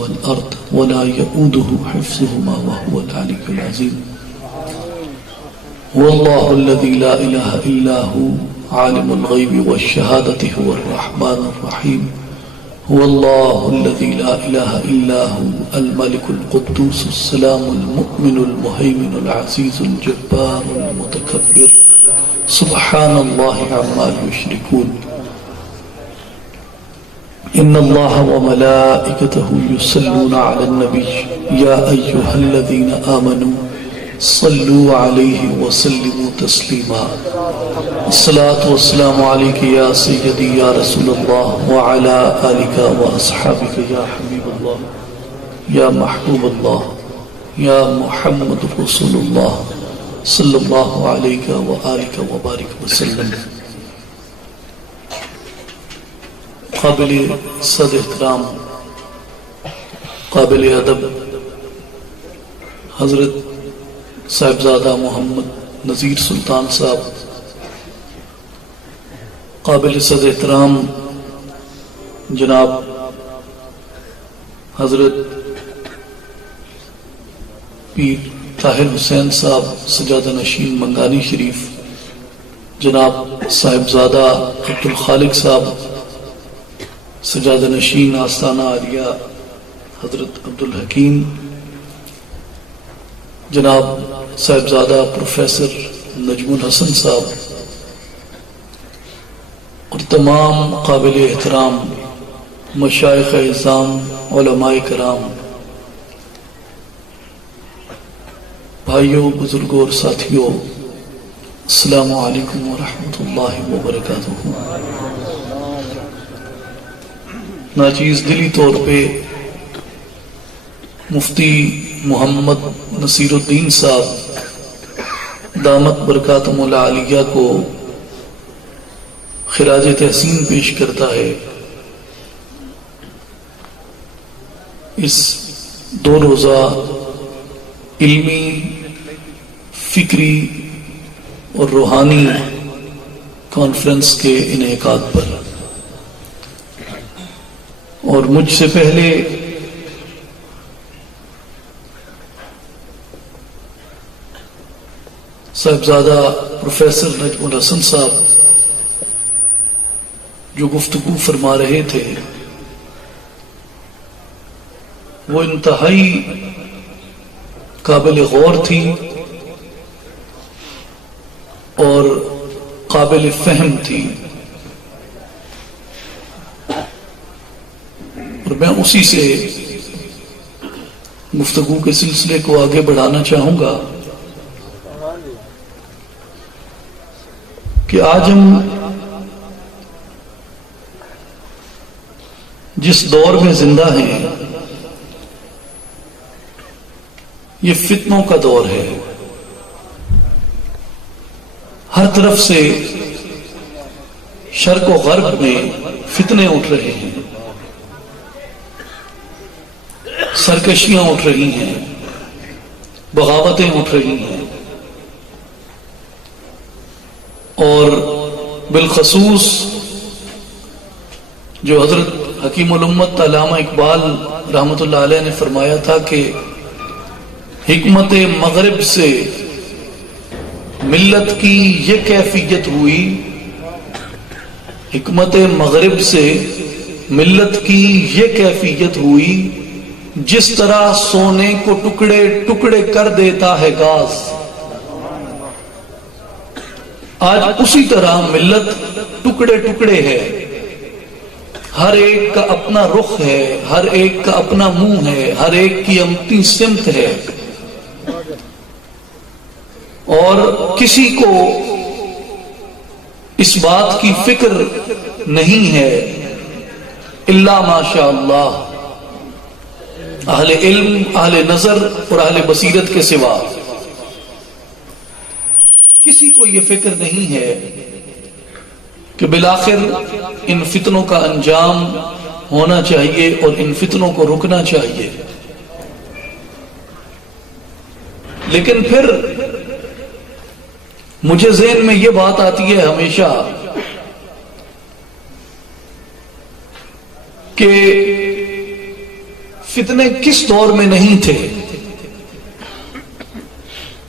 والأرض ولا يؤوده حفظهما وهو العلي العظيم. هو الله الذي لا إله إلا هو عالم الغيب والشهادة هو الرحمن الرحيم. هو الله الذي لا إله إلا هو الملك القدوس السلام المؤمن المهيمن العزيز الجبار المتكبر سبحان الله عما يشركون. إن الله وملائكته يصلون على النبي يا أيها الذين آمنوا صلوا عليه وسلموا تسليما. الصلاة والسلام عليك يا سيدي يا رسول الله وعلى آلك وأصحابك يا حبيب الله يا محبوب الله يا محمد رسول الله صلى الله عليك وآلك وبارك وسلم. قابل صد احترام قابل ادب حضرت صاحبزادہ محمد نذیر سلطان صاحب، قابل صد احترام جناب حضرت پیر طاہر حسین صاحب سجادہ نشین منگانی شریف، جناب صاحبزادہ عبدالخالق صاحب سجادہ نشین آستانہ عالیہ حضرت عبدالحکیم، جناب صاحبزادہ پروفیسر نجم الحسن صاحب اور تمام قابل احترام مشائخ اعظام علماء کرام، بھائیوں بزرگوں اور ساتھیوں، السلام علیکم ورحمۃ اللہ وبرکاتہ. ناچیز دلی طور پہ مفتی محمد نصیر الدین صاحب دامت برکاتہم العالیہ کو خراج تحسین پیش کرتا ہے. اس 2 روزہ علمی، فکری اور روحانی کانفرنس کے انعقاد پر، اور مجھ سے پہلے صاحبزادہ پروفیسر نجم الحسن صاحب جو گفتگو فرما رہے تھے وہ انتہائی قابل غور تھی اور قابل فہم تھی، اور میں اسی سے گفتگو کے سلسلے کو آگے بڑھانا چاہوں گا کہ آج ہم جس دور میں زندہ ہیں یہ فتنوں کا دور ہے. ہر طرف سے شرق و غرب میں فتنے اٹھ رہے ہیں، سرکشیاں اٹھ رہی ہیں، بغاوتیں اٹھ رہی ہیں، اور بالخصوص جو حضرت حکیم الامت علامہ اقبال رحمۃ اللہ علیہ نے فرمایا تھا کہ حکمت مغرب سے ملت کی یہ کیفیت ہوئی، حکمت مغرب سے ملت کی یہ کیفیت ہوئی جس طرح سونے کو ٹکڑے ٹکڑے کر دیتا ہے گاز. آج اسی طرح ملت ٹکڑے ٹکڑے ہے، ہر ایک کا اپنا رخ ہے، ہر ایک کا اپنا منہ ہے، ہر ایک کی اپنی سمت ہے، اور کسی کو اس بات کی فکر نہیں ہے الا ماشاء اللہ اہل علم، اہل نظر اور اہل بصیرت کے سوا. کسی کو یہ فکر نہیں ہے کہ بالآخر ان فتنوں کا انجام ہونا چاہیے اور ان فتنوں کو رکنا چاہیے. لیکن پھر مجھے ذہن میں یہ بات آتی ہے ہمیشہ کہ فتنے کس دور میں نہیں تھے؟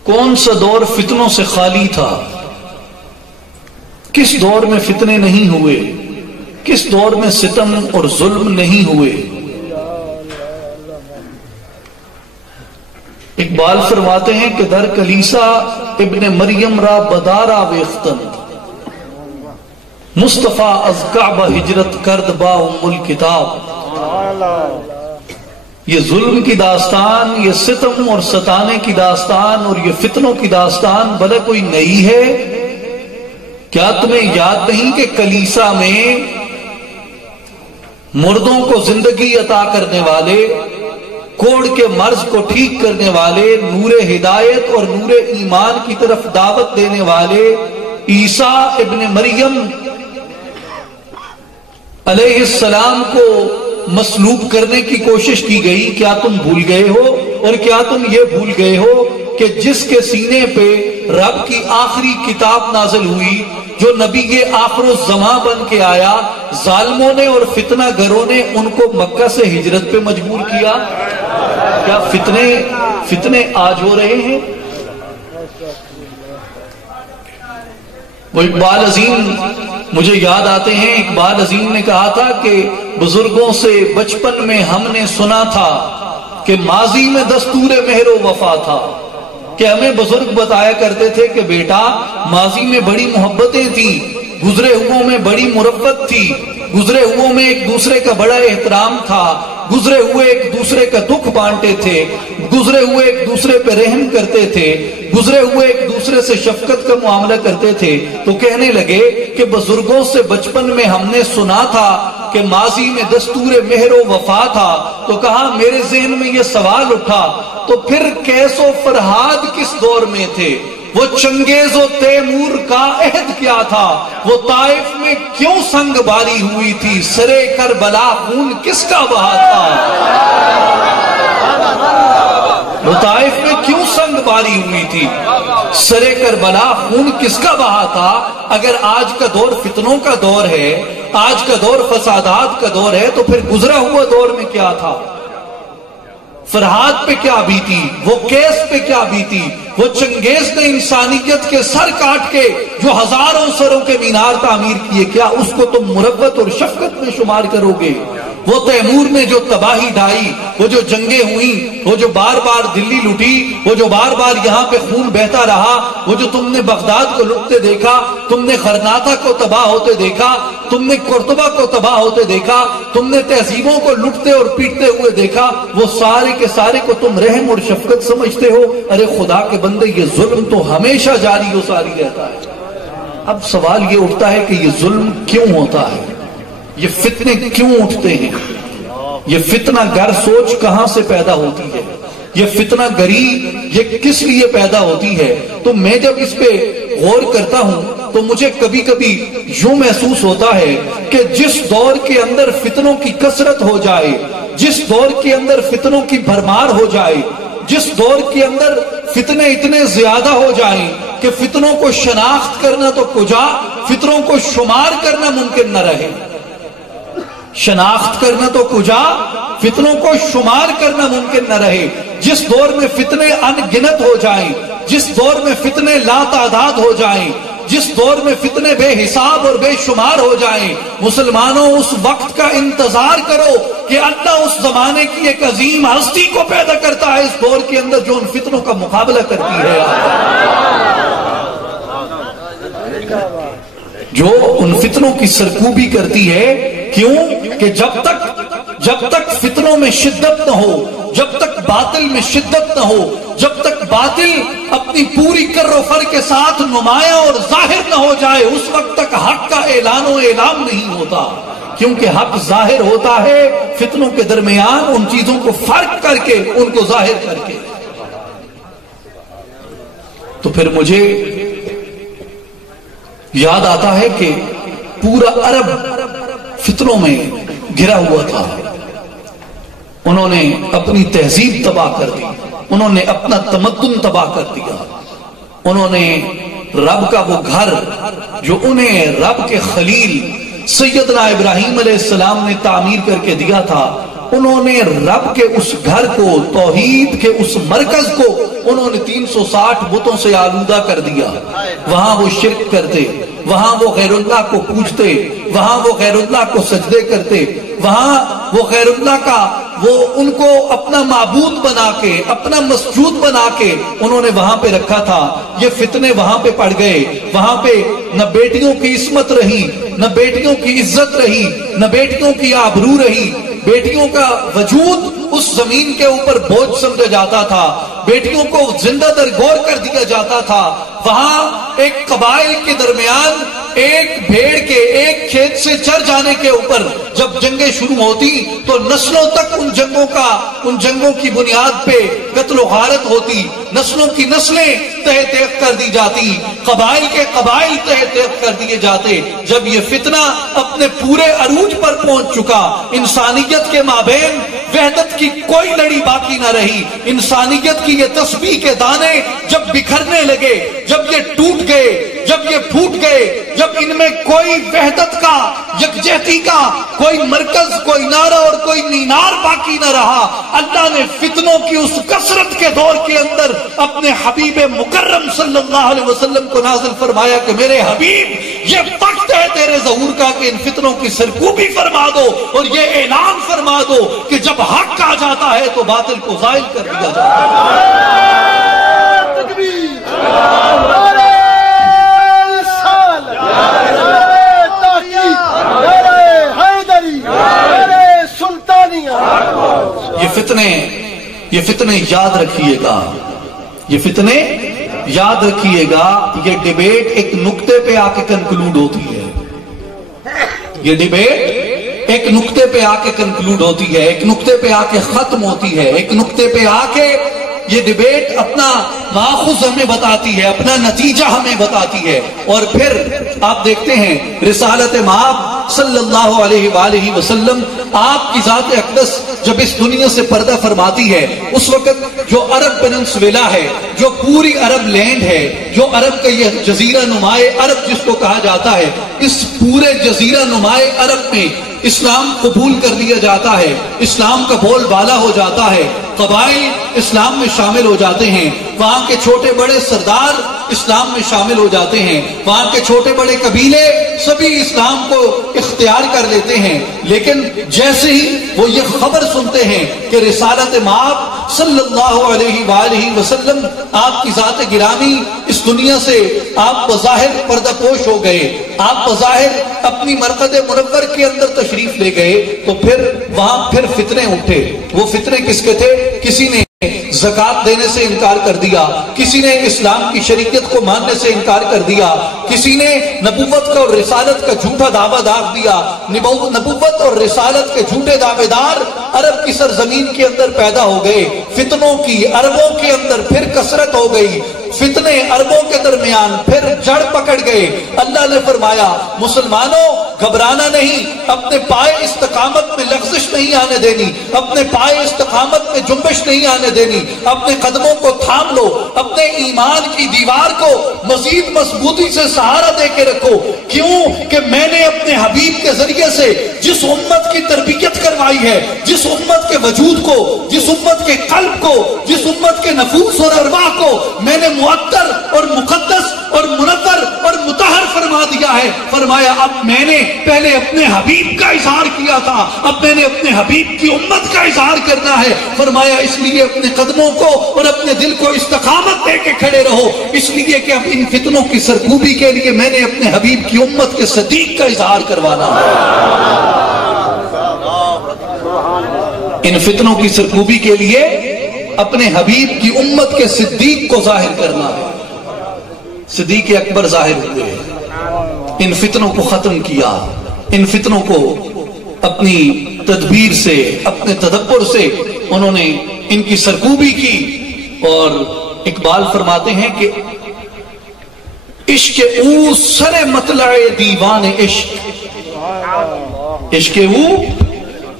کون سا دور فتنوں سے خالی تھا؟ کس دور میں فتنے نہیں ہوئے؟ کس دور میں ستم اور ظلم نہیں ہوئے؟ اقبال فرماتے ہیں کہ در کلیسا ابن مریم را بدارا ویختن مصطفیٰ از کعبہ ہجرت کرد با ام الکتاب۔ یہ ظلم کی داستان، یہ ستم اور ستانے کی داستان اور یہ فتنوں کی داستان بھلا کوئی نئی ہے؟ کیا تمہیں یاد نہیں کہ کلیسا میں مردوں کو زندگی عطا کرنے والے، کوڑ کے مرض کو ٹھیک کرنے والے، نور ہدایت اور نور ایمان کی طرف دعوت دینے والے عیسیٰ ابن مریم علیہ السلام کو مصلوب کرنے کی کوشش کی گئی؟ کیا تم بھول گئے ہو؟ اور کیا تم یہ بھول گئے ہو کہ جس کے سینے پہ رب کی آخری کتاب نازل ہوئی، جو نبی آخر الزمان بن کے آیا، ظالموں نے اور فتنہ گروں نے ان کو مکہ سے ہجرت پہ مجبور کیا؟ کیا فتنے آج ہو رہے ہیں؟ وہ اقبال عظیم مجھے یاد آتے ہیں۔ اقبال عظیم نے کہا تھا کہ بزرگوں سے بچپن میں ہم نے سنا تھا کہ ماضی میں دستور مہر و وفا تھا، کہ ہمیں بزرگ بتایا کرتے تھے کہ بیٹا ماضی میں بڑی محبتیں تھیں، گزرے ہوں میں بڑی مرفت تھی، گزرے ہوں میں ایک دوسرے کا بڑا احترام تھا، گزرے ہوئے ایک دوسرے کا دکھ بانٹے تھے، گزرے ہوئے ایک دوسرے پہ رحم کرتے تھے، گزرے ہوئے ایک دوسرے سے شفقت کا معاملہ کرتے تھے۔ تو کہنے لگے کہ بزرگوں سے بچپن میں ہم نے سنا تھا کہ ماضی میں دستور مہر و وفا تھا۔ تو کہا میرے ذہن میں یہ سوال اٹھا تو پھر کیس و فرہاد کس دور میں تھے؟ وہ چنگیز و تیمور کا عہد کیا تھا؟ وہ طائف میں کیوں سنگ باری ہوئی تھی؟ سرے کربلا خون کس کا بہا تھا؟ وہ طائف میں کیوں سنگ باری ہوئی تھی؟ سرے کربلا خون کس کا بہا تھا؟ اگر آج کا دور فتنوں کا دور ہے، آج کا دور فسادات کا دور ہے، تو پھر گزرا ہوا دور میں کیا تھا؟ فرحات پہ کیا بیتی؟ وہ کیس پہ کیا بیتی؟ وہ چنگیز نے انسانیت کے سر کاٹ کے جو ہزاروں سروں کے مینار تعمیر کیے، کیا اس کو تم مربت اور شفقت میں شمار کرو گے؟ وہ تیمور نے جو تباہی ڈھائی، وہ جو جنگیں ہوئیں، وہ جو بار بار دلی لٹی، وہ جو بار بار یہاں پہ خون بہتا رہا، وہ جو تم نے بغداد کو لٹتے دیکھا، تم نے غرناطہ کو تباہ ہوتے دیکھا، تم نے قرطبہ کو تباہ ہوتے دیکھا، تم نے تہذیبوں کو لٹتے اور پیٹتے ہوئے دیکھا، وہ سارے کے سارے کو تم رحم اور شفقت سمجھتے ہو؟ ارے خدا کے بندے، یہ ظلم تو ہمیشہ جاری و ساری رہتا ہے۔ اب سوال یہ اٹھتا ہے کہ یہ ظلم کیوں ہوتا ہے؟ یہ فتنے کیوں اٹھتے ہیں؟ یہ فتنہ گر سوچ کہاں سے پیدا ہوتی ہے؟ یہ فتنہ گری یہ کس لیے پیدا ہوتی ہے؟ تو میں جب اس پہ غور کرتا ہوں تو مجھے کبھی کبھی یوں محسوس ہوتا ہے کہ جس دور کے اندر فتنوں کی کثرت ہو جائے، جس دور کے اندر فتنوں کی بھرمار ہو جائے، جس دور کے اندر فتنے اتنے زیادہ ہو جائیں کہ فتنوں کو شناخت کرنا تو کجا، فتنوں کو شمار کرنا ممکن نہ رہے۔ شناخت کرنا تو کجا، فتنوں کو شمار کرنا ممکن نہ رہے۔ جس دور میں فتنے ان گنت ہو جائیں، جس دور میں فتنے لا تعداد ہو جائیں، جس دور میں فتنے بے حساب اور بے شمار ہو جائیں، مسلمانوں اس وقت کا انتظار کرو کہ اللہ اس زمانے کی ایک عظیم ہستی کو پیدا کرتا ہے اس دور کے اندر جو ان فتنوں کا مقابلہ کرتی ہے، جو ان فتنوں کی سرکوبی کرتی ہے۔ کیوں کہ جب تک فتنوں میں شدت نہ ہو، جب تک باطل میں شدت نہ ہو، جب تک باطل اپنی پوری کر و فر کے ساتھ نمایاں اور ظاہر نہ ہو جائے، اس وقت تک حق کا اعلان و اعلام نہیں ہوتا۔ کیونکہ حق ظاہر ہوتا ہے فتنوں کے درمیان ان چیزوں کو فرق کر کے، ان کو ظاہر کر کے۔ تو پھر مجھے یاد آتا ہے کہ پورا عرب فتنوں میں گھرا ہوا تھا۔ انہوں نے اپنی تہذیب تباہ کر دی، انہوں نے اپنا تمدن تباہ کر دیا، انہوں نے رب کا وہ گھر جو انہیں رب کے خلیل سیدنا ابراہیم علیہ السلام نے تعمیر کر کے دیا تھا، انہوں نے رب کے اس گھر کو، توحید کے اس مرکز کو انہوں نے 360 بتوں سے آلودہ کر دیا۔ وہاں وہ شرک کرتے، وہاں وہ غیر اللہ کو پوجتے، وہاں وہ غیر اللہ کو سجدے کرتے، وہاں وہ غیر اللہ کا وہ ان کو اپنا معبود بنا کے، اپنا مسجود بنا کے انہوں نے وہاں پہ رکھا تھا۔ یہ فتنے وہاں پہ پڑ گئے، وہاں پہ نہ بیٹیوں کی عصمت رہی، نہ بیٹیوں کی عزت رہی، نہ بیٹیوں کی آبرو رہی۔ بیٹیوں کا وجود اس زمین کے اوپر بوجھ سمجھا جاتا تھا، بیٹیوں کو زندہ درگور کر دیا جاتا تھا۔ وہاں ایک قبائل کے درمیان ایک بھیڑ کے ایک کھیت سے چر جانے کے اوپر جب جنگیں شروع ہوتی تو نسلوں تک ان جنگوں کی بنیاد پہ قتل و غارت ہوتی، نسلوں کی نسلیں تہہ تیغ کر دی جاتی، قبائل کے قبائل تہہ تیغ کر دیے جاتے۔ جب یہ فتنہ اپنے پورے عروج پر پہنچ چکا، انسانیت کے مابین وحدت کی کوئی لڑی باقی نہ رہی، انسانیت کی یہ تسبیح کے دانے جب بکھرنے لگے، جب یہ ٹوٹ گئے، جب یہ پھوٹ گئے، جب ان میں کوئی وحدت کا، یکجہتی کا کوئی مرکز، کوئی نعرہ اور کوئی مینار باقی نہ رہا، اللہ نے فتنوں کی اس کثرت کے دور کے اندر اپنے حبیب مکرم صلی اللہ علیہ وسلم کو نازل فرمایا کہ میرے حبیب یہ وقت ہے تیرے ظہور کا کہ ان فتنوں کی سرکوبی فرما دو اور یہ اعلان فرما دو کہ جب حق آ جاتا ہے تو باطل کو زائل کر دیا جاتا ہے۔ تکبیر، یہ فتنے یاد رکھیے گا، یہ فتنے یاد رکھیے گا۔ یہ ڈیبیٹ ایک نقطے پہ آ کے کنکلوڈ ہوتی ہے، یہ ڈیبیٹ ایک نقطے پہ آ کے کنکلوڈ ہوتی ہے، ایک نقطے پہ آ کے ختم ہوتی ہے، ایک نقطے پہ آ کے یہ ڈیبیٹ اپنا ماخذ ہمیں بتاتی ہے، اپنا نتیجہ ہمیں بتاتی ہے، اور پھر آپ دیکھتے ہیں رسالت مآب صلی اللہ علیہ وآلہ وسلم، آپ کی ذات اقدس جب اس دنیا سے پردہ فرماتی ہے، اس وقت جو عرب پیننسویلا ہے، جو پوری عرب لینڈ ہے، جو عرب کا یہ جزیرہ نمائے عرب جس کو کہا جاتا ہے، اس پورے جزیرہ نمائے عرب میں اسلام قبول کر لیا جاتا ہے، اسلام کا بول بالا ہو جاتا ہے، قبائل اسلام میں شامل ہو جاتے ہیں، وہاں کے چھوٹے بڑے سردار اسلام میں شامل ہو جاتے ہیں، وہاں کے چھوٹے بڑے قبیلے سبھی اسلام کو اختیار کر لیتے ہیں۔ لیکن جیسے ہی وہ یہ خبر سنتے ہیں کہ رسالت مآب صلی اللہ علیہ وآلہ وسلم آپ کی ذات گرامی اس دنیا سے آپ بظاہر پردہ پوش ہو گئے، آپ بظاہر اپنی مرقد منور کے اندر تشریف لے گئے، تو پھر وہاں پھر فتنے اٹھے۔ وہ فتنے کس کے تھے؟ کسی نے زکوٰۃ دینے سے انکار کر دیا، کسی نے اسلام کی شریعت کو ماننے سے انکار کر دیا، کسی نے نبوت کا اور رسالت کا جھوٹا دعویٰ داغ دیا۔ نبوت اور رسالت کے جھوٹے دعوے دار عرب کی سرزمین کے اندر پیدا ہو گئے، فتنوں کی عربوں کے اندر پھر کثرت ہو گئی، فتنے عربوں کے درمیان پھر جڑ پکڑ گئے۔ اللہ نے فرمایا مسلمانوں گھبرانا نہیں، اپنے پائے استقامت میں لغزش نہیں آنے دینی، اپنے پائے استقامت میں جنبش نہیں آنے دینی، اپنے قدموں کو تھام لو، اپنے ایمان کی دیوار کو مزید مضبوطی سے سہارا دے کے رکھو۔ کیوں کہ میں نے اپنے حبیب کے ذریعے سے جس امت کی تربیت کروائی ہے، جس امت کے وجود کو، جس امت کے قلب کو، جس امت کے نفوس اور ارواح کو میں نے معطر اور مقدس اور منور اور مطہر فرما دیا ہے، فرمایا اب میں نے پہلے اپنے حبیب کا اظہار کیا تھا، اب میں نے اپنے حبیب کی امت کا اظہار کرنا ہے، فرمایا اس لیے اپنے قدموں کو اور اپنے دل کو استقامت دے کے کھڑے رہو، اس لیے کہ اب ان فتنوں کی سرکوبی کے لیے میں نے اپنے حبیب کی امت کے صدیق کا اظہار کروانا ہے۔ ان فتنوں کی سرکوبی کے لیے اپنے حبیب کی امت کے صدیق کو ظاہر کرنا ہے۔ صدیق اکبر ظاہر ہوئے، ان فتنوں کو ختم کیا، ان فتنوں کو اپنی تدبیر سے، اپنے تدبر سے انہوں نے ان کی سرکوبی کی۔ اور اقبال فرماتے ہیں کہ عشق او سر مطلع دیوان عشق، عشق او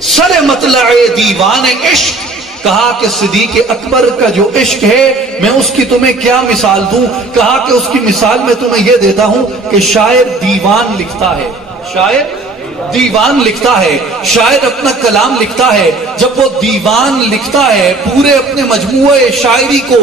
سر مطلع دیوان عشق، کہا کہ صدیق اکبر کا جو عشق ہے میں اس کی تمہیں کیا مثال دوں، کہا کہ اس کی مثال میں تمہیں یہ دیتا ہوں کہ شاعر دیوان لکھتا ہے، شاعر دیوان لکھتا ہے، شاعر اپنا کلام لکھتا ہے، جب وہ دیوان لکھتا ہے پورے اپنے مجموعہ شاعری کو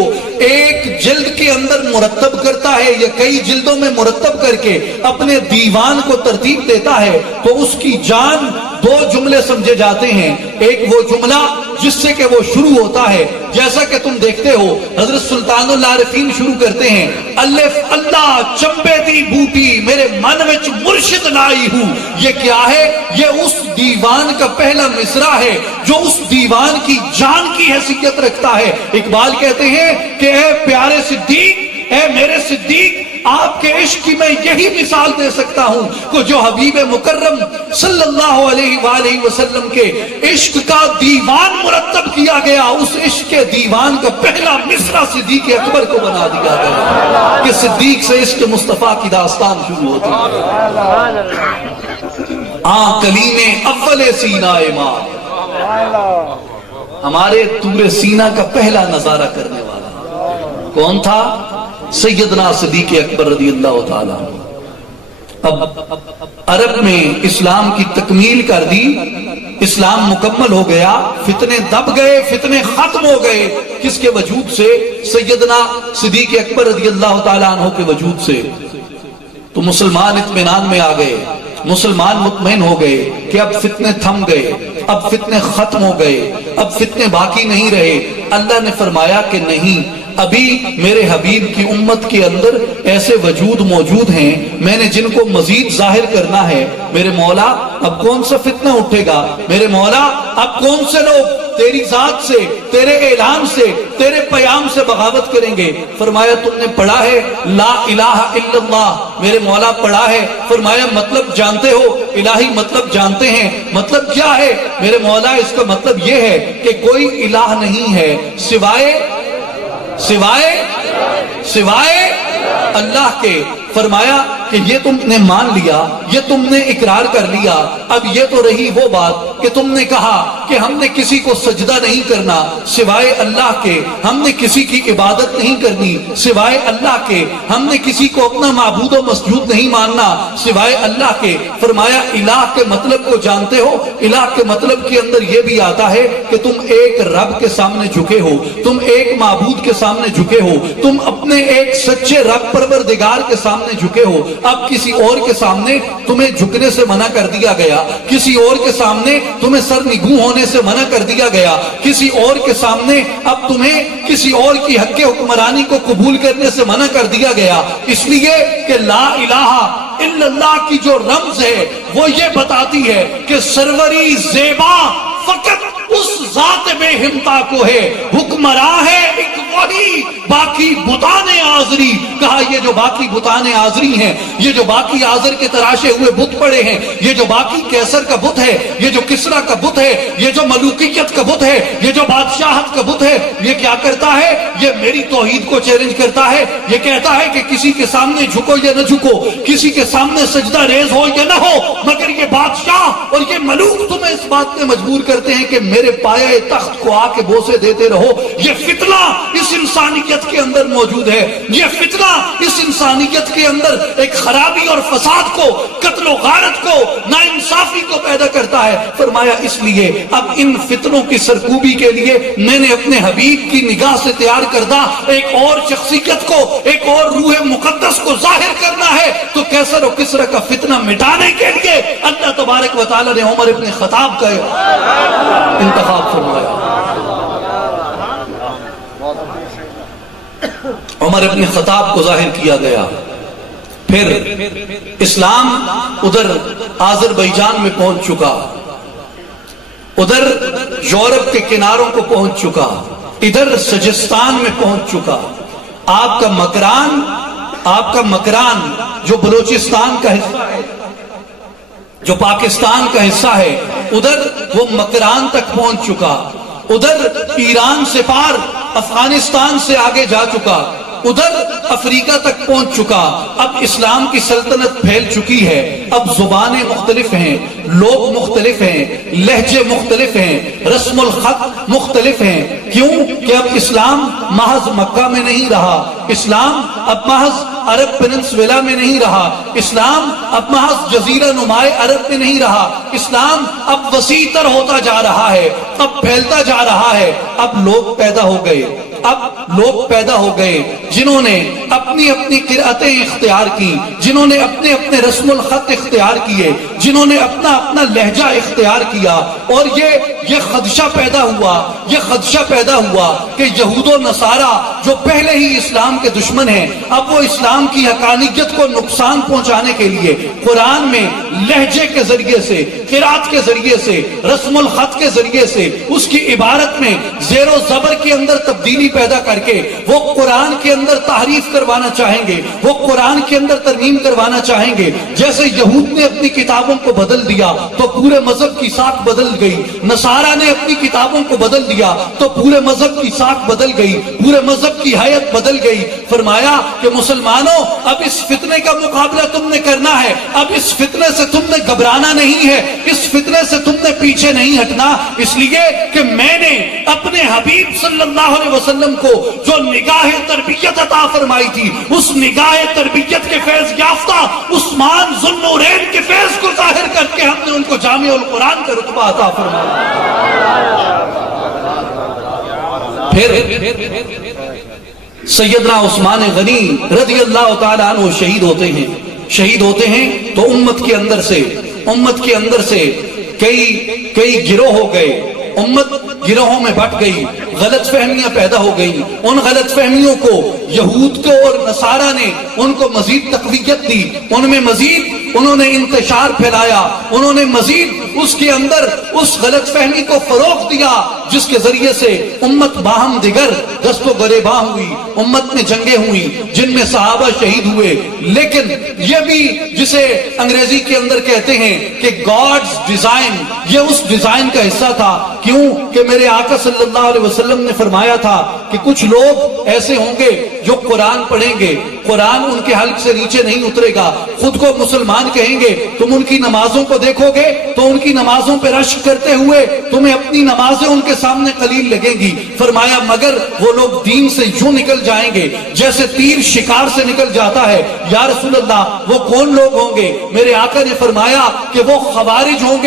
ایک جلد کے اندر مرتب کرتا ہے یا کئی جلدوں میں مرتب کر کے اپنے دیوان کو ترتیب دیتا ہے، تو اس کی جان دو جملے سمجھے جاتے ہیں۔ ایک وہ جملہ جس سے کہ وہ شروع ہوتا ہے، جیسا کہ تم دیکھتے ہو حضرت سلطان العارفین شروع کرتے ہیں، الف اللہ چمبے دی بوٹی میرے من وچ مرشد لائی ہوں۔ یہ کیا ہے؟ یہ اس دیوان کا پہلا مصرع ہے جو اس دیوان کی جان کی حیثیت رکھتا ہے۔ اقبال کہتے ہیں کہ اے پیارے صدیق، اے میرے صدیق، آپ کے عشق کی میں یہی مثال دے سکتا ہوں کہ جو حبیب مکرم صلی اللہ علیہ وآلہ وسلم کے عشق کا دیوان مرتب کیا گیا، اس عشق کے دیوان کا پہلا مصرع صدیق اکبر کو بنا دیا گیا کہ صدیق سے عشق مصطفیٰ کی داستان شروع ہوتی ہے۔ کلیم اول سینہ ماں، ہمارے طور سینہ کا پہلا نظارہ کرنے والا کون تھا؟ سیدنا صدیق اکبر رضی اللہ تعالیٰ۔ اب عرب میں اسلام کی تکمیل کر دی، اسلام مکمل ہو گیا، فتنے دب گئے، فتنے ختم ہو گئے، کس کے وجود سے؟ سیدنا صدیق اکبر رضی اللہ تعالیٰ عنہ کے وجود سے۔ تو مسلمان اطمینان میں آ گئے، مسلمان مطمئن ہو گئے کہ اب فتنے تھم گئے، اب فتنے ختم ہو گئے، اب فتنے باقی نہیں رہے۔ اللہ نے فرمایا کہ نہیں، ابھی میرے حبیب کی امت کے اندر ایسے وجود موجود ہیں میں نے جن کو مزید ظاہر کرنا ہے۔ میرے مولا اب کون سا فتنہ اٹھے گا؟ میرے مولا اب کون سے لوگ تیری ذات سے، تیرے اعلان سے، تیرے پیام سے بغاوت کریں گے؟ فرمایا تم نے پڑھا ہے لا الہ الا اللہ؟ میرے مولا پڑھا ہے۔ فرمایا مطلب جانتے ہو؟ الہی مطلب جانتے ہیں۔ مطلب کیا ہے؟ میرے مولا اس کا مطلب یہ ہے کہ کوئی الہ نہیں ہے سوائے اللہ کے۔ فرمایا کہ یہ تم نے مان لیا، یہ تم نے اقرار کر لیا، اب یہ تو رہی وہ بات کہ تم نے کہا کہ ہم نے کسی کو سجدہ نہیں کرنا سوائے اللہ کے، ہم نے کسی کی عبادت نہیں کرنی سوائے اللہ کے، ہم نے کسی کو اپنا معبود و مسجود نہیں ماننا سوائے اللہ کے۔ فرمایا الہ کے مطلب کو جانتے ہو؟ الہ کے مطلب کے اندر یہ بھی آتا ہے کہ تم ایک رب کے سامنے جھکے ہو، تم ایک معبود کے سامنے جھکے ہو، تم اپنے ایک سچے رب پروردگار کے سامنے جھکے ہو۔ اب کسی اور کے سامنے تمہیں جھکنے سے منع کر دیا گیا، کسی اور کے سامنے تمہیں سر نگوں ہونے سے منع کر دیا گیا، کسی اور کے سامنے اب تمہیں کسی اور کی حق حکمرانی کو قبول کرنے سے منع کر دیا گیا، اس لیے کہ لا الہ الا اللہ کی جو رمز ہے وہ یہ بتاتی ہے کہ سروری زیبا فقط اس ذات بے ہمتا کو ہے، حکمراں ہے ایک وہی باقی بتان آزری۔ کہا یہ جو باقی بتان آزری ہیں، یہ جو باقی آزر کے تراشے ہوئے بت پڑے ہیں، یہ جو باقی کیسر کا بت ہے، یہ جو کسرا کا بت ہے، یہ جو ملوکیت کا بت ہے، یہ جو بادشاہت کا بت ہے، یہ کیا کرتا ہے؟ یہ میری توحید کو چیلنج کرتا ہے۔ یہ کہتا ہے کہ کسی کے سامنے جھکو یا نہ جھکو، کسی کے سامنے سجدہ ریز ہو یا نہ ہو، مگر یہ بادشاہ اور یہ ملوک تمہیں اس بات میں مجبور کرتے ہیں کہ میرے پایہ تخت کو آ کے بوسے دیتے رہو۔ یہ فتنہ اس انسانیت کے اندر موجود ہے، یہ فتنہ اس انسانیت کے اندر ایک خرابی اور فساد کو، قتل و غارت کو، ناانصافی کو پیدا کرتا ہے۔ فرمایا اس لیے اب ان فتنوں کی سرکوبی کے لیے میں نے اپنے حبیب کی نگاہ سے تیار کردہ ایک اور شخصیت کو، ایک اور روح مقدس کو ظاہر کرنا ہے۔ تو کیسر و کسرا کا فتنہ مٹانے کے لیے اللہ تبارک و تعالی نے عمر ابن خطاب کا انتخاب فرمایا۔ عمر ابن خطاب کو ظاہر کیا گیا۔ پھر اسلام ادھر آذربائیجان میں پہنچ چکا، ادھر یورپ کے کناروں کو پہنچ چکا، ادھر سجستان میں پہنچ چکا۔ آپ کا مکران جو بلوچستان کا حصہ ہے، جو پاکستان کا حصہ ہے، ادھر وہ مکران تک پہنچ چکا، ادھر ایران سے پار افغانستان سے آگے جا چکا۔ ادھر افریقہ تک پہنچ چکا، اب اسلام کی سلطنت پھیل چکی ہے، اب زبانیں مختلف ہیں، لوگ مختلف ہیں، لہجے مختلف ہیں، رسم الخط مختلف ہیں۔ کیوں کہ اب اسلام محض مکہ میں نہیں رہا، اسلام اب محض عرب پیننسولا میں نہیں رہا، اسلام اب محض جزیرہ نمائے عرب میں نہیں رہا، اسلام اب وسیع تر ہوتا جا رہا ہے، اب پھیلتا جا رہا ہے۔ اب لوگ پیدا ہو گئے، جنہوں نے اپنی اپنی قرأتیں اختیار کی، جنہوں نے اپنے اپنے رسم الخط اختیار کیے، جنہوں نے اپنا اپنا لہجہ اختیار کیا، اور یہ خدشہ پیدا ہوا کہ یہود و نصارہ جو پہلے ہی اسلام کے دشمن ہیں، اب وہ اسلام کی حقانیت کو نقصان پہنچانے کے لیے قرآن میں لہجے کے ذریعے سے، قرأت کے ذریعے سے، رسم الخط کے ذریعے سے، اس کی عبارت میں زیر و زبر کے اندر تبدیلی پیدا کر کے وہ قرآن کے اندر تحریف کروانا چاہیں گے، وہ قرآن کے اندر ترمیم کروانا چاہیں گے۔ جیسے یہود نے اپنی کتابوں کو بدل دیا تو پورے مذہب کی ساکھ بدل گئی، نصارہ نے اپنی کتابوں کو بدل دیا تو پورے مذہب کی ساکھ بدل گئی، پورے مذہب کی حیت بدل گئی۔ فرمایا کہ مسلمانوں، اب اس فتنے کا مقابلہ تم نے کرنا ہے، اب اس فتنے سے تم نے گھبرانا نہیں ہے، اس فتنے سے تم نے پیچھے نہیں ہٹنا، اس لیے کہ میں نے اپنے حبیب صلی اللہ علیہ وسلم کو جو نگاہ تربیت عطا فرمائی تھی، اس نگاہ تربیت کے فیض یافتہ عثمان ذو النورین کے فیض کو ظاہر کر کے ہم نے ان کو جامع القرآن کا رتبہ عطا فرمایا۔ پھر سیدنا عثمان غنی رضی اللہ تعالیٰ عنہ شہید ہوتے ہیں تو امت کے اندر سے کئی گروہ ہو گئے، امت گروہوں میں بٹ گئی، غلط فہمیاں پیدا ہو گئی۔ ان غلط فہمیوں کو یہود کو اور نصارہ نے ان کو مزید تقویت دی، ان میں مزید انہوں نے انتشار پھیلایا، انہوں نے مزید اس کے اندر اس غلط فہمی کو فروغ دیا، جس کے ذریعے سے امت باہم دیگر دست و گریباں ہوئی، امت میں جنگیں ہوئی جن میں صحابہ شہید ہوئے۔ لیکن یہ بھی جسے انگریزی کے اندر کہتے ہیں کہ گاڈز ڈیزائن، یہ اس ڈیزائن کا حصہ تھا۔ کیوں کہ میرے آقا صلی اللہ علیہ وسلم نے فرمایا تھا کہ کچھ لوگ ایسے ہوں گے جو قرآن پڑھیں گے، قرآن ان کے حلق سے نیچے نہیں اترے گا، خود کو مسلمان کہیں گے، تم ان کی نمازوں کو دیکھو گے تو ان کی نمازوں پہ رشک کرتے ہوئے تمہیں اپنی نمازیں ان کے سامنے قلیل لگیں گی۔ فرمایا مگر وہ لوگ دین سے یوں نکل جائیں گے جیسے تیر شکار سے نکل جاتا ہے۔ یا رسول اللہ، وہ کون لوگ ہوں گے؟ میرے آقا نے فرمایا کہ وہ خوارج ہوں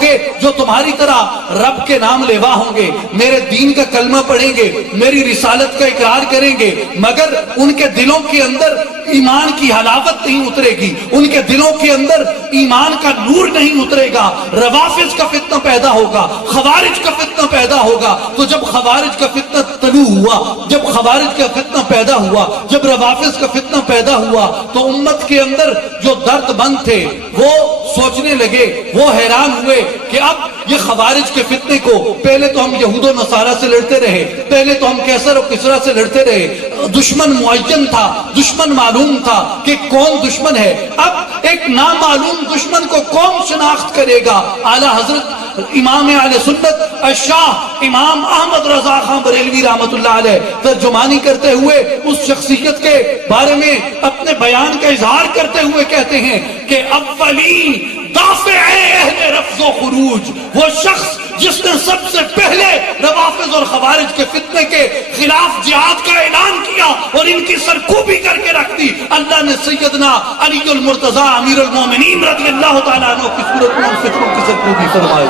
گے جو تمہاری طرح رب کے نام لیوا ہوں گے، میرے دین کا کلمہ پڑھیں گے، میری رسالت کا اقرار کریں گے، مگر ان کے دلوں کے اندر ایمان کی حلاوت نہیں اترے گی، ان کے دلوں کے اندر ایمان کا نور نہیں اترے گا۔ روافض کا فتنہ پیدا ہوگا، خوارج کا فتنہ پیدا ہوگا۔ تو جب خوارج کا فتنہ طلوع ہوا، جب خوارج کا فتنہ پیدا ہوا، جب روافض کا فتنہ پیدا ہوا، تو امت کے اندر جو درد مند تھے وہ سوچنے لگے، وہ حیران ہوئے کہ اب یہ خوارج کے فتنے کو، پہلے تو ہم یہود و نصارہ سے لڑتے رہے، پہلے تو ہم کیسر و کسرا سے لڑتے رہے، دشمن معین تھا، دشمن معلوم تھا کہ کون دشمن ہے، اب ایک نامعلوم دشمن کو کون شناخت کرے گا؟ اعلی حضرت امام اہل سنت الشاہ امام احمد رضا خان بریلوی رحمت اللہ علیہ ترجمانی کرتے ہوئے اس شخصیت کے بارے میں اپنے بیان کا اظہار کرتے ہوئے کہتے ہیں کہ اولین دافع اہل رفض و خروج، وہ شخص جس نے سب سے پہلے روافض اور خوارج کے فتنے کے خلاف جہاد کا اعلان کیا اور ان کی سرکوبی کر کے رکھ دی، اللہ نے سیدنا علی المرتضیٰ امیر المومنین رضی اللہ تعالیٰ عنہ کی صورت میں ان فتنوں کی سرکوبی فرمائی۔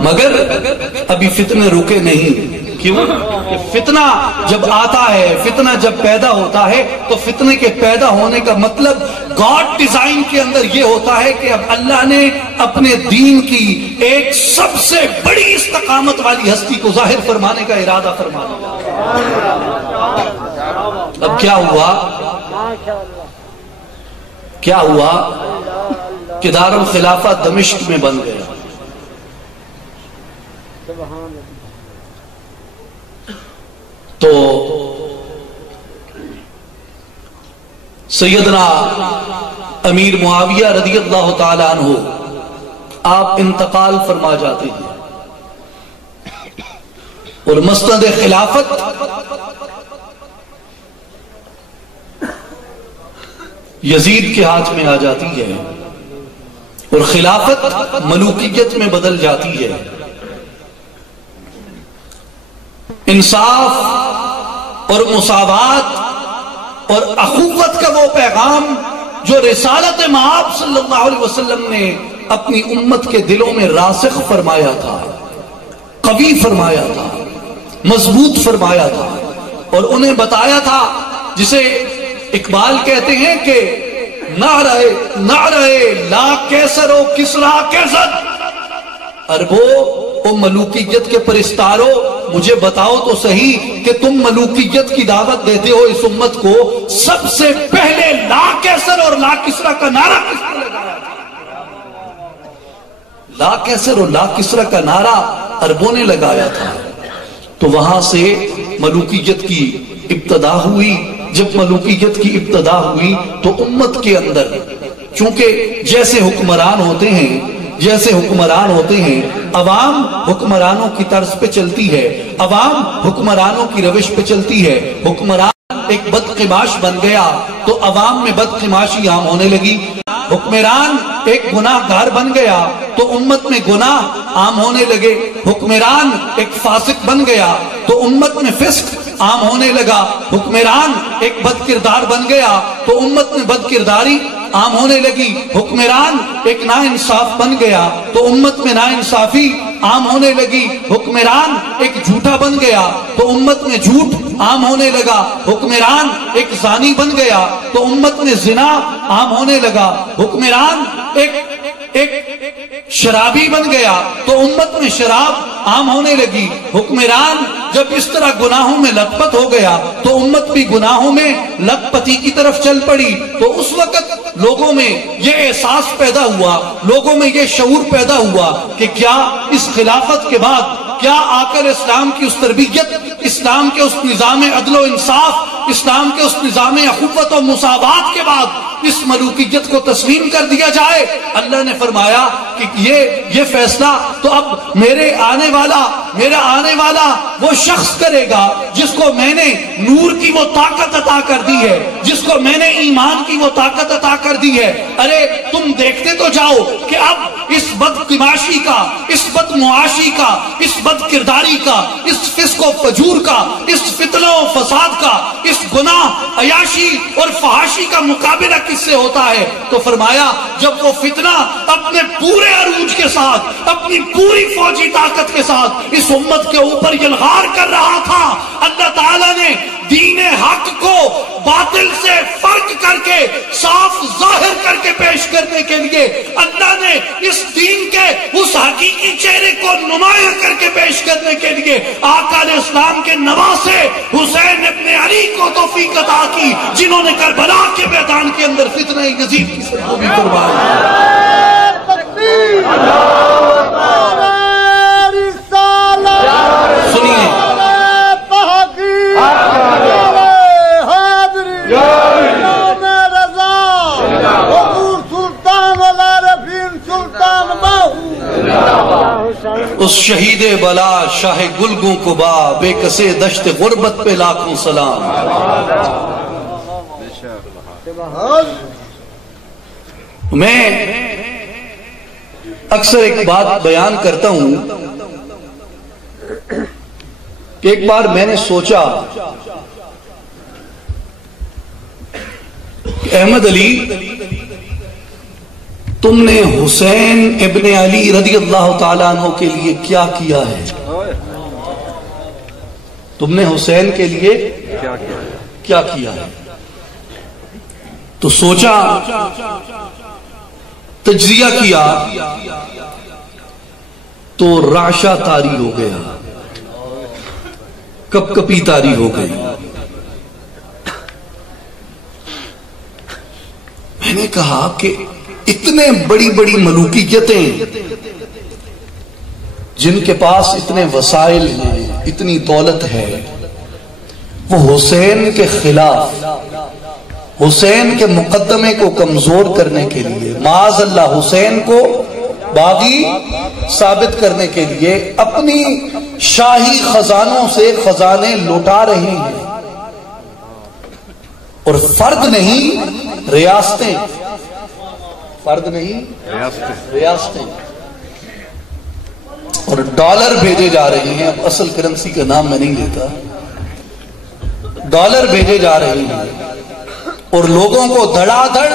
مگر ابھی فتنے رکے نہیں۔ کیوں؟ کہ فتنہ جب آتا ہے، فتنہ جب پیدا ہوتا ہے تو فتنے کے پیدا ہونے کا مطلب گاڈ ڈیزائن کے اندر یہ ہوتا ہے کہ اب اللہ نے اپنے دین کی ایک سب سے بڑی استقامت والی ہستی کو ظاہر فرمانے کا ارادہ فرمانا۔ اب کیا ہوا کہ دارالخلافہ دمشق میں بن گیا۔ تو سیدنا امیر معاویہ رضی اللہ تعالی عنہ آپ انتقال فرما جاتے ہیں۔ اور مسند خلافت یزید کے ہاتھ میں آ جاتی ہے اور خلافت ملوکیت میں بدل جاتی ہے. انصاف اور مساوات اور اخوت کا وہ پیغام جو رسالت مآب صلی اللہ علیہ وسلم نے اپنی امت کے دلوں میں راسخ فرمایا تھا، قوی فرمایا تھا، مضبوط فرمایا تھا، اور انہیں بتایا تھا جسے اقبال کہتے ہیں کہ نعرہ لا کیسر و کسرا کیسر، عربو او ملوکیت کے پرستارو مجھے بتاؤ تو صحیح کہ تم ملوکیت کی دعوت دیتے ہو اس امت کو، سب سے پہلے لا کیسر اور لا کسرا کا نعرہ کس نے لگایا؟ لا کیسر اور لا کسرا کا نعرہ عربوں نے لگایا تھا. تو وہاں سے ملوکیت کی ابتدا ہوئی. جب ملوکیت کی ابتدا ہوئی تو امت کے اندر چونکہ جیسے حکمران ہوتے ہیں عوام حکمرانوں کی طرز پہ چلتی ہے، عوام حکمرانوں کی روش پہ چلتی ہے. حکمران ایک بدقماش بن گیا تو عوام میں بدقماشی عام ہونے لگی. حکمران ایک گناہ گار بن گیا تو امت میں گناہ عام ہونے لگے. حکمران ایک فاسق بن گیا تو امت میں فسق عام ہونے لگا. حکمران ایک بد کردار بن گیا تو امت میں بد کرداری عام ہونے لگی. حکمران ایک ناانصاف بن گیا تو امت میں ناانصافی عام ہونے لگی. حکمران ایک جھوٹا بن گیا تو امت میں جھوٹ عام ہونے لگا. حکمران ایک زانی بن گیا تو امت میں زنا عام ہونے لگا. حکمران ایک شرابی بن گیا تو امت میں شراب عام ہونے لگی. حکمران جب اس طرح گناہوں میں لت پت ہو گیا تو امت بھی گناہوں میں لت پتی کی طرف چل پڑی. تو اس وقت لوگوں میں یہ احساس پیدا ہوا، لوگوں میں یہ شعور پیدا ہوا کہ کیا اس خلافت کے بعد کیا آ کر اسلام کی اس تربیت، اسلام کے اس نظام عدل و انصاف، اسلام کے اس نظام اخوت و مساوات کے بعد اس ملوکیت کو تسلیم کر دیا جائے؟ اللہ نے فرمایا کہ یہ فیصلہ تو اب میرا آنے والا وہ شخص کرے گا جس کو میں نے نور کی وہ طاقت عطا کر دی ہے، جس کو میں نے ایمان کی وہ طاقت عطا کر دی ہے. ارے تم دیکھتے تو جاؤ کہ اب اس بدقماشی کا، اس بد معاشی کا، اس بد کرداری کا، اس فسق و فجور کا، اس فتنہ و فساد کا، اس گناہ، عیاشی اور فحاشی کا مقابلہ کس سے ہوتا ہے؟ تو فرمایا جب وہ فتنہ اپنے پورے عروج کے ساتھ، اپنی پوری فوجی طاقت کے ساتھ اس امت کے اوپر یلغار کر رہا تھا، اللہ تعالیٰ نے دین حق کو باطل سے فرق کر کے صاف ظاہر کر کے پیش کرنے کے لیے اللہ نے اس دین کے اس حقیقی چہرے کو نمایاں کر کے پیش کرنے کے لیے آقا علیہ السلام کے نواسے حسین ابن علی کو توفیق عطا کی، جنہوں نے کربلا کے میدان کے اندر فتنہ یزید کی سرخوبی کروائی. سنیے اس شہید بلا شاہ گلگوں کو با بے کسے دشت غربت پہ لاکھوں سلام. میں اکثر ایک بات بیان کرتا ہوں کہ ایک بار میں نے سوچا کہ احمد علی تم نے حسین ابن علی رضی اللہ تعالیٰ عنہ کے لیے کیا کیا ہے؟ تم نے حسین کے لیے کیا کیا ہے؟ تو سوچا، تجزیہ کیا تو رعشہ طاری ہو گیا، کپ کپی طاری ہو گئی. میں نے کہا کہ اتنے بڑی بڑی ملوکیتیں جن کے پاس اتنے وسائل ہیں، اتنی دولت ہے، وہ حسین کے خلاف، حسین کے مقدمے کو کمزور کرنے کے لیے، معاذ اللہ حسین کو باغی ثابت کرنے کے لیے اپنی شاہی خزانوں سے خزانے لوٹا رہے ہیں، اور فرد نہیں ریاستیں، فرد نہیں ریاستیں، اور ڈالر بھیجے جا رہے ہیں. اب اصل کرنسی کا نام میں نہیں لیتا، ڈالر بھیجے جا رہے ہیں اور لوگوں کو دھڑا دھڑ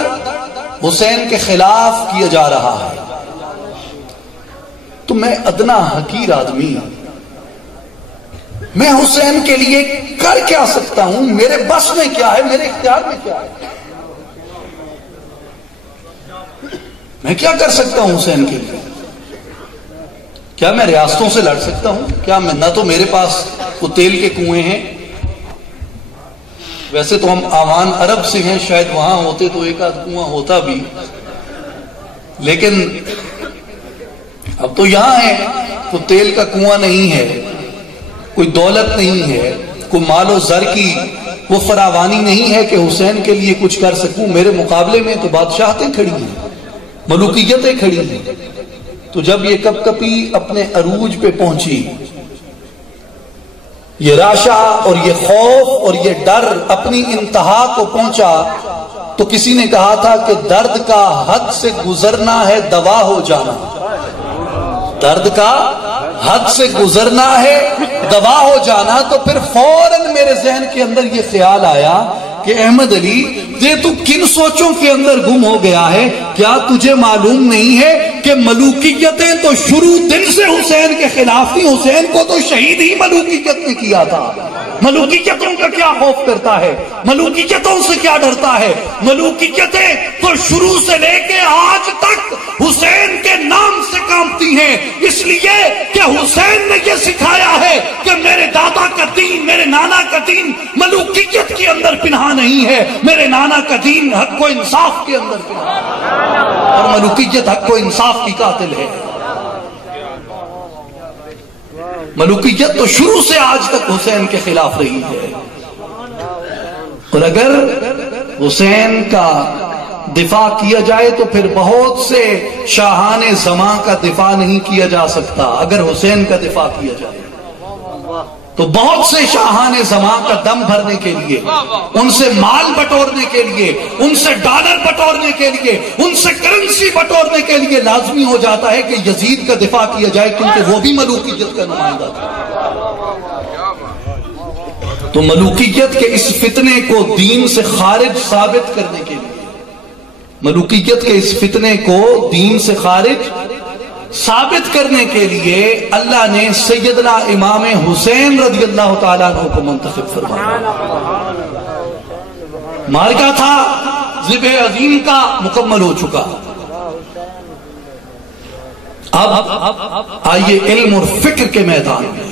حسین کے خلاف کیا جا رہا ہے. تو میں ادنا حقیر آدمی، میں حسین کے لیے کر کیا سکتا ہوں؟ میرے بس میں کیا ہے؟ میرے اختیار میں کیا ہے؟ میں کیا کر سکتا ہوں حسین کے لیے؟ کیا میں ریاستوں سے لڑ سکتا ہوں؟ کیا میں، نہ تو میرے پاس وہ تیل کے کنویں ہیں، ویسے تو ہم آوان عرب سے ہیں، شاید وہاں ہوتے تو ایک آدھ کنواں ہوتا بھی، لیکن اب تو یہاں ہے، کوئی تیل کا کنواں نہیں ہے، کوئی دولت نہیں ہے، کوئی مال و زر کی وہ فراوانی نہیں ہے کہ حسین کے لیے کچھ کر سکوں. میرے مقابلے میں تو بادشاہتیں کھڑی ہیں، ملوکیتیں کھڑی ہیں. تو جب یہ کپ کپی اپنے عروج پہ پہنچی، یہ راشا اور یہ خوف اور یہ ڈر اپنی انتہا کو پہنچا، تو کسی نے کہا تھا کہ درد کا حد سے گزرنا ہے دوا ہو جانا. درد کا حد سے گزرنا ہے دوا ہو جانا. تو پھر فوراً میرے ذہن کے اندر یہ خیال آیا کہ احمد علی، یہ تو کن سوچوں کے اندر گم ہو گیا ہے؟ کیا تجھے معلوم نہیں ہے کہ ملوکیتیں تو شروع دن سے حسین کے خلاف تھی؟ حسین کو تو شہید ہی ملوکیت نے کیا تھا. ملوکیتوں کا کیا خوف کرتا ہے؟ ملوکیتوں سے کیا ڈرتا ہے؟ ملوکیتیں تو شروع سے لے کے آج تک حسین کے نام سے کامتی ہیں، اس لیے کہ حسین نے یہ سکھایا ہے کہ میرے دادا کا دین، میرے نانا کا دین ملوکیت کے اندر پنہا نہیں ہے، میرے نانا کا دین حق و انصاف کے اندر پنہا ہے، اور ملوکیت حق و انصاف کی قاتل ہے. ملوکیت تو شروع سے آج تک حسین کے خلاف رہی ہے. اور اگر حسین کا دفاع کیا جائے تو پھر بہت سے شاہان زمان کا دفاع نہیں کیا جا سکتا. اگر حسین کا دفاع کیا جائے تو بہت سے شاہان زمان کا دم بھرنے کے لیے، ان سے مال بٹورنے کے لیے، ان سے ڈالر بٹورنے کے لیے، ان سے کرنسی بٹورنے کے لیے لازمی ہو جاتا ہے کہ یزید کا دفاع کیا جائے، کیونکہ وہ بھی ملوکیت کا نمائندہ تھا. تو ملوکیت کے اس فتنے کو دین سے خارج ثابت کرنے کے لیے، ملوکیت کے اس فتنے کو دین سے خارج ثابت کرنے کے لیے اللہ نے سیدنا امام حسین رضی اللہ تعالیٰ عنہ کو منتخب فرمایا. مارکا تھا ذبح عظیم کا مکمل ہو چکا. اب آئیے علم اور فکر کے میدان میں.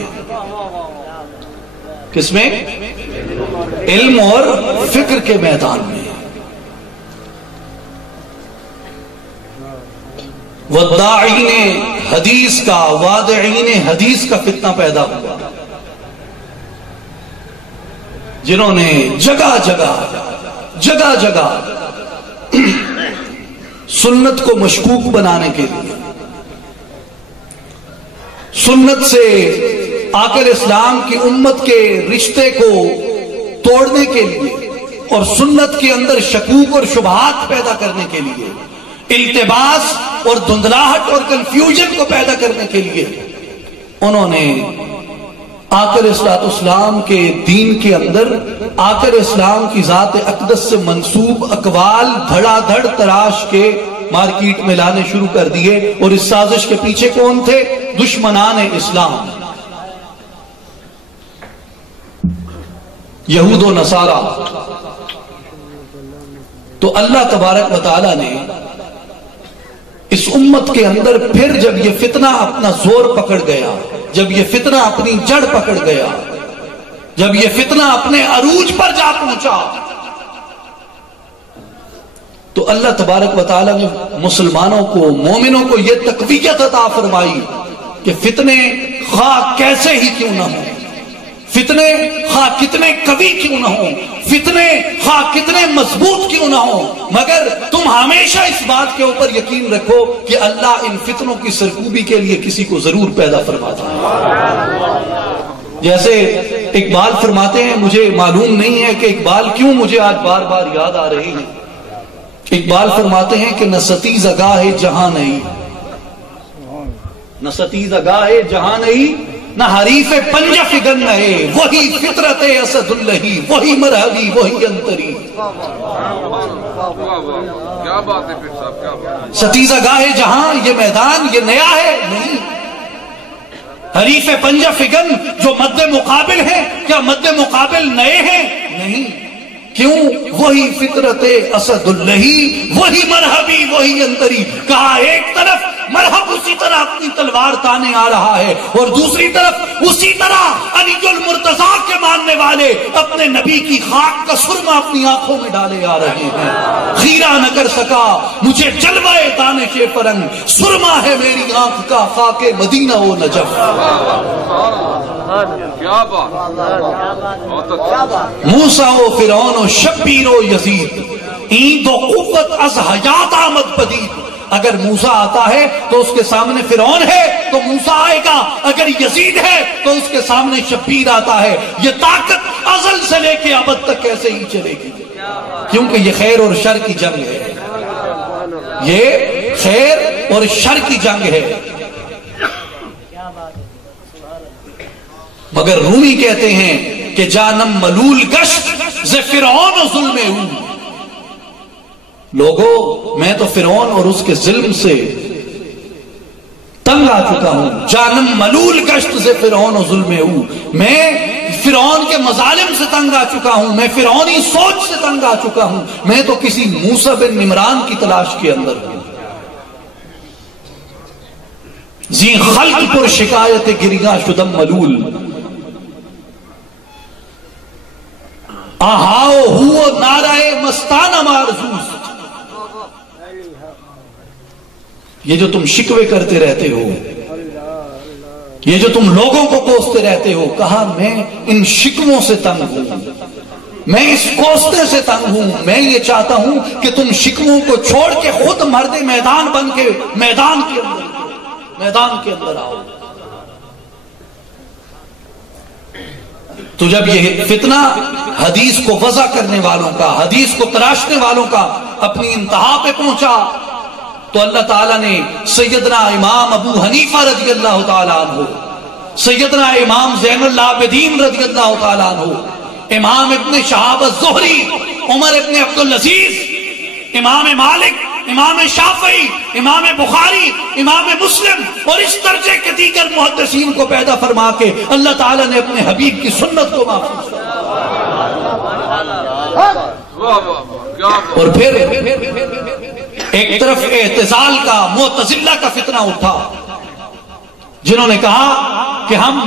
کس میں؟ علم اور فکر کے میدان میں. والداعین حدیث کا، وادعین حدیث کا فتنہ پیدا ہوا، جنہوں نے جگہ جگہ سنت کو مشکوک بنانے کے لیے، سنت سے آخر اسلام کی امت کے رشتے کو توڑنے کے لیے اور سنت کے اندر شکوک اور شبہات پیدا کرنے کے لیے، التباس اور دھندلاہٹ اور کنفیوژن کو پیدا کرنے کے لیے انہوں نے آخر اسلام کے دین کے اندر آخر اسلام کی ذات اقدس سے منسوب اقوال دھڑا دھڑ تراش کے مارکیٹ میں لانے شروع کر دیے. اور اس سازش کے پیچھے کون تھے؟ دشمنان اسلام، یہود و نصارہ. تو اللہ تبارک و تعالی نے اس امت کے اندر پھر جب یہ فتنہ اپنا زور پکڑ گیا، جب یہ فتنہ اپنی جڑ پکڑ گیا، جب یہ فتنہ اپنے عروج پر جا پہنچا، تو اللہ تبارک و تعالی نے مسلمانوں کو، مومنوں کو یہ تقویت عطا فرمائی کہ فتنے خواہ کیسے ہی کیوں نہ ہو، فتنے خواہ کتنے قوی کیوں نہ ہوں، فتنے خواہ کتنے مضبوط کیوں نہ ہوں، مگر تم ہمیشہ اس بات کے اوپر یقین رکھو کہ اللہ ان فتنوں کی سرکوبی کے لیے کسی کو ضرور پیدا فرماتا ہے۔ جیسے اقبال فرماتے ہیں، مجھے معلوم نہیں ہے کہ اقبال کیوں مجھے آج بار بار یاد آ رہے ہیں۔ اقبال فرماتے ہیں کہ نہ ستیز گاہ جہاں نہیں، نہ ستیز گاہ جہاں نہیں، نہ حریف پنجہ فگن نئے، وہی فطرت اسد اللہی، وہی مرحبی وہی انتری۔ کیا بات ہے پھر صاحب، کیا بات ہے۔ ستیز گاہ جہاں، یہ میدان یہ نیا ہے نہیں، حریف پنجہ فگن جو مد مقابل ہیں، کیا مد مقابل نئے ہیں؟ نہیں۔ کیوں؟ وہی فطرت اسد اللہی، وہی مرحبی وہی انتری۔ کہا ایک طرف مرحب اسی طرح اپنی تلوار تانے آ رہا ہے، اور دوسری طرف اسی طرح علی المرتضیٰ کے ماننے والے اپنے نبی کی خاک کا سرما اپنی آنکھوں میں ڈالے آ رہے ہیں۔ خیرہ نہ کر سکا مجھے جلوہ دانش فرنگ، سرما ہے میری آنکھ کا خاک مدینہ و نجف۔ کیا بات، بہت اچھا۔ موسیٰ و فرعون و شبیر و یزید، این دو قوت از حیات آمد پدید۔ اگر موسیٰ آتا ہے تو اس کے سامنے فرعون ہے تو موسیٰ آئے گا، اگر یزید ہے تو اس کے سامنے شبیر آتا ہے۔ یہ طاقت ازل سے لے کے ابد تک کیسے ہی چلے گی، کیونکہ یہ خیر اور شر کی جنگ ہے، یہ خیر اور شر کی جنگ ہے۔ مگر رومی کہتے ہیں کہ جانم ملول گشت ز فرعون و ظلم او۔ لوگوں، میں تو فرعون اور اس کے ظلم سے تنگ آ چکا ہوں۔ جانم ملول گشت ز فرعون و ظلم او، میں فرعون کے مظالم سے تنگ آ چکا ہوں، میں فرعونی سوچ سے تنگ آ چکا ہوں، میں تو کسی موسیٰ بن عمران کی تلاش کے اندر ہوں۔ زی خلق پر شکایت گریگاں شدم ملول، آہاؤ ہو نعرہ مستانہ مارزوز۔ یہ جو تم شکوے کرتے رہتے ہو، یہ جو تم لوگوں کو کوستے رہتے ہو، کہا میں ان شکووں سے تنگ ہوں، میں اس کوستے سے تنگ ہوں۔ میں یہ چاہتا ہوں کہ تم شکووں کو چھوڑ کے خود مرد میدان بن کے میدان کے اندر آؤ۔ تو جب یہ فتنہ حدیث کو وضع کرنے والوں کا، حدیث کو تراشنے والوں کا اپنی انتہا پہ پہنچا، تو اللہ تعالیٰ نے سیدنا امام ابو حنیفہ رضی اللہ تعالیٰ عنہ، سیدنا امام زین العابدین رضی اللہ تعالیٰ عنہ، امام ابن شہاب الزہری، عمر ابن عبدالعزیز، امام مالک، امام شافعی، امام بخاری، امام مسلم اور اس درجے کے دیگر محدثین کو پیدا فرما کے اللہ تعالیٰ نے اپنے حبیب کی سنت کو محفوظ کیا۔ اور پھر ایک طرف اعتزال کا، معتزلہ کا فتنہ اٹھا، جنہوں نے کہا کہ ہم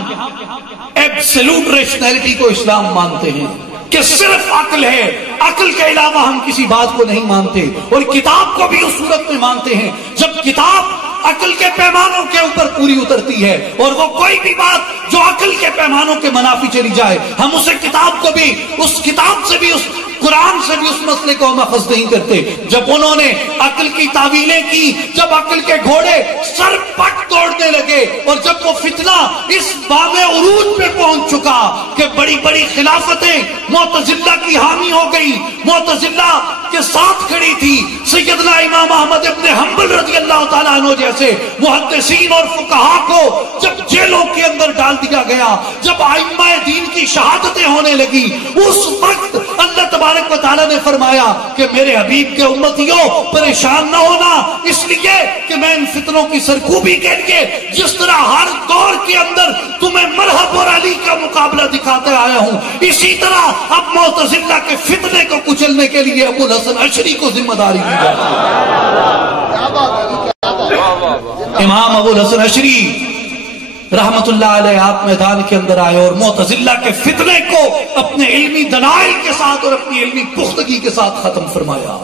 ایبسلوٹ ریشنلٹی کو اسلام مانتے ہیں، کہ صرف عقل ہے، عقل کے علاوہ ہم کسی بات کو نہیں مانتے، اور کتاب کو بھی اس صورت میں مانتے ہیں جب کتاب عقل کے پیمانوں کے اوپر پوری اترتی ہے، اور وہ کوئی بھی بات جو عقل کے پیمانوں کے منافی چلی جائے، ہم اسے کتاب کو بھی، اس کتاب سے بھی، اس قرآن سے بھی اس مسئلے کو ہم اخذ نہیں کرتے۔ جب انہوں نے عقل کی تعویلیں کی، جب عقل کے گھوڑے سر پٹ توڑنے لگے، اور جب وہ فتنہ اس بام عروج پہ پہنچ چکا کہ بڑی بڑی خلافتیں معتزلہ کی حامی ہو گئی، معتزلہ کے ساتھ کھڑی تھی، سیدنا امام احمد ابن حنبل رضی اللہ تعالیٰ عنہ جیسے محدثین اور فقہا کو جب جیلوں کے اندر ڈال دیا گیا، جب ائمہ دین کی شہادتیں ہونے لگی، اس وقت اللہ تبارک و تعالیٰ نے فرمایا کہ میرے حبیب کے امتیوں پریشان نہ ہونا، اس لیے کہ میں ان فتنوں کی سرکوبی کے لیے جس طرح ہر دور کے اندر تمہیں مرحب اور علی کا مقابلہ دکھاتے آیا ہوں، اسی طرح اب معتزلہ کے فتنے کو کچلنے کے لیے ابو الحسن اشعری کو ذمہ داری دی جاتی ہے۔ امام ابو الحسن اشعری رحمت اللہ علیہ آپ میدان کے اندر آئے اور معتزلہ کے فتنے کو اپنے علمی دلائل کے ساتھ اور اپنی علمی پختگی کے ساتھ ختم فرمایا۔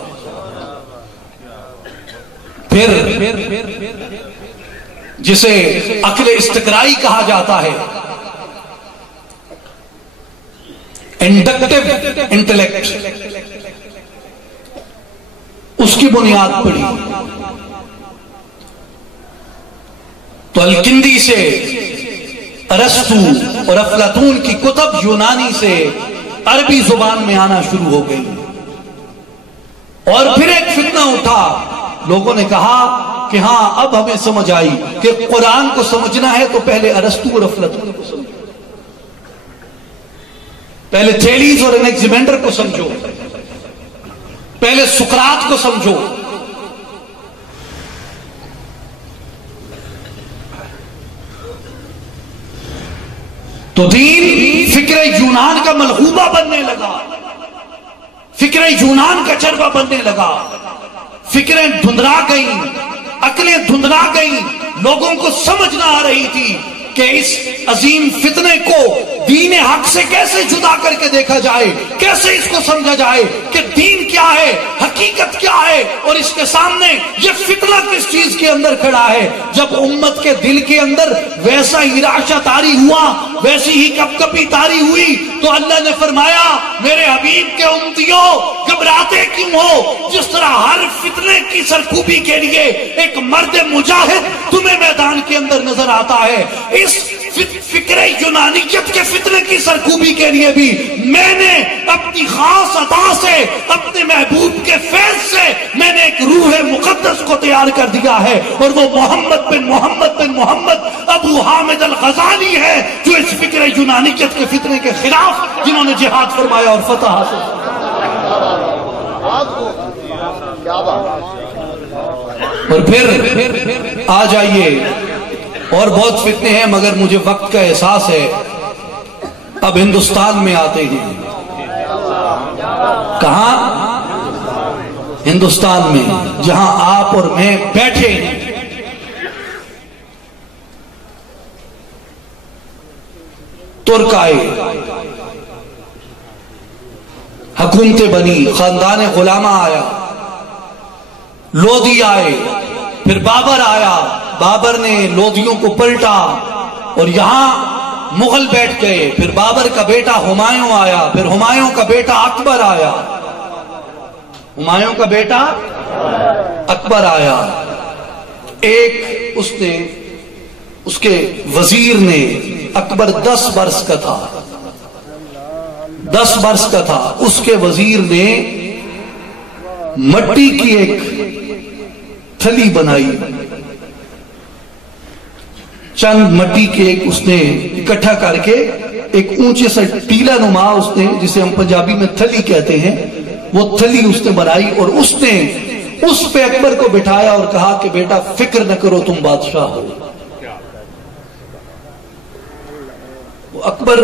پھر جسے عقل استقرائی کہا جاتا ہے، انڈکٹیو انٹلیکٹ، اس کی بنیاد پڑی. تو الکندی سے ارسطو اور افلاطون کی کتب یونانی سے عربی زبان میں آنا شروع ہو گئی. اور پھر ایک فتنہ اٹھا، لوگوں نے کہا کہ ہاں اب ہمیں سمجھ آئی کہ قرآن کو سمجھنا ہے تو پہلے ارسطو اور افلاطون کو سمجھو، پہلے تھیلیس اور انیکزیمینڈر کو سمجھو، پہلے سقراط کو سمجھو. تو دین فکر یونان کا ملغوبہ بننے لگا، فکر یونان کا چربہ بننے لگا. فکریں دھندلا گئیں، عقلیں دھندلا گئیں. لوگوں کو سمجھ نہ آ رہی تھی کہ اس عظیم فتنے کو دین حق سے کیسے جدا کر کے دیکھا جائے، کیسے اس کو سمجھا جائے کہ دین کیا ہے، حقیقت کیا ہے، اور اس کے سامنے یہ فتنہ کس چیز کے اندر کھڑا ہے. جب امت کے دل کے اندر ویسا ہی رعشہ طاری ہوا، ویسی ہی کپ کپی طاری ہوئی، تو اللہ نے فرمایا میرے حبیب کے امتیوں گھبراتے کیوں ہو؟ جس طرح ہر فتنے کی سرکوبی کے لیے ایک مرد مجاہد تمہیں میدان کے اندر نظر آتا ہے، اس فکر یونانیت کے فتنے کی سرکوبی کے لیے بھی میں نے اپنی خاص عطا سے، اپنے محبوب کے فیض سے میں نے ایک روح مقدس کو تیار کر دیا ہے، اور وہ محمد بن محمد بن محمد ابو حامد الغزالی ہے، جو اس فکر یونانیت کے فتنے کے خلاف جنہوں نے جہاد فرمایا اور فتح حاصل. اور پھر آ جائیے، اور بہت فتنے ہیں مگر مجھے وقت کا احساس ہے. اب ہندوستان میں آتے ہیں. کہاں؟ ہندوستان میں، جہاں آپ اور میں بیٹھے ہیں. ترک آئے، حکومتیں بنی، خاندان غلامہ آیا، لودھی آئے، پھر بابر آیا، بابر نے لودھیوں کو پلٹا، اور یہاں مغل بیٹھ گئے. پھر بابر کا بیٹا ہمایوں آیا، پھر ہمایوں کا بیٹا اکبر آیا، ہمایوں کا بیٹا اکبر آیا. ایک اس کے وزیر نے، اکبر 10 برس کا تھا، 10 برس کا تھا، اس کے وزیر نے مٹی کی ایک تھلی بنائی، چند مٹی کے ایک اس نے اکٹھا کر کے ایک اونچے سے ٹیلا نما، اس نے جسے ہم پنجابی میں تھلی کہتے ہیں، وہ تھلی اس نے بنائی، اور اس نے اس پہ اکبر کو بٹھایا اور کہا کہ بیٹا فکر نہ کرو، تم بادشاہ ہو. اکبر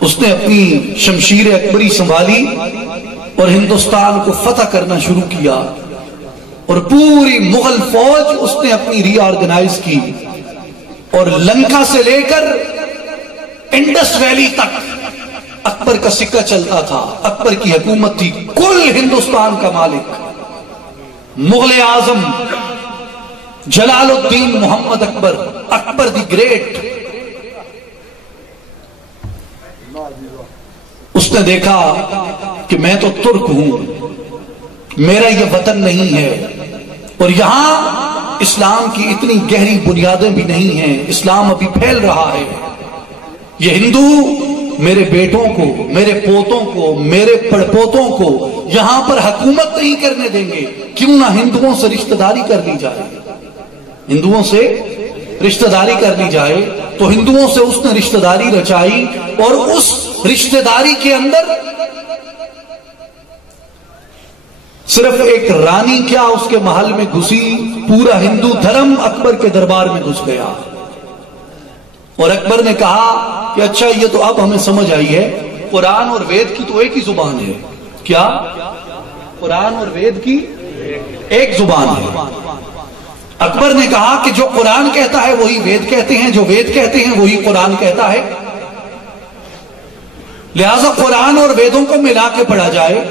اس نے اپنی شمشیر اکبری سنبھالی اور ہندوستان کو فتح کرنا شروع کیا، اور پوری مغل فوج اس نے اپنی ری آرگنائز کی، اور لنکا سے لے کر انڈس ویلی تک اکبر کا سکہ چلتا تھا. اکبر کی حکومت تھی، کل ہندوستان کا مالک مغل اعظم جلال الدین محمد اکبر، اکبر دی گریٹ. اس نے دیکھا کہ میں تو ترک ہوں، میرا یہ وطن نہیں ہے، اور یہاں اسلام کی اتنی گہری بنیادیں بھی نہیں ہیں، اسلام ابھی پھیل رہا ہے. یہ ہندو میرے بیٹوں کو، میرے پوتوں کو، میرے پڑپوتوں کو یہاں پر حکومت نہیں کرنے دیں گے، کیوں نہ ہندوؤں سے رشتہ داری کر لی جائے، ہندوؤں سے رشتہ داری کر لی جائے. تو ہندوؤں سے اس نے رشتہ داری رچائی، اور اس رشتہ داری کے اندر صرف ایک رانی کیا اس کے محل میں گھسی، پورا ہندو دھرم اکبر کے دربار میں گھس گیا. اور اکبر نے کہا کہ اچھا یہ تو اب ہمیں سمجھ آئی ہے، قرآن اور وید کی تو ایک ہی زبان ہے. کیا؟ قرآن اور وید کی ایک زبان ہے. اکبر نے کہا کہ جو قرآن کہتا ہے وہی وید کہتے ہیں، جو وید کہتے ہیں وہی قرآن کہتا ہے، لہذا قرآن اور ویدوں کو ملا کے پڑھا جائے.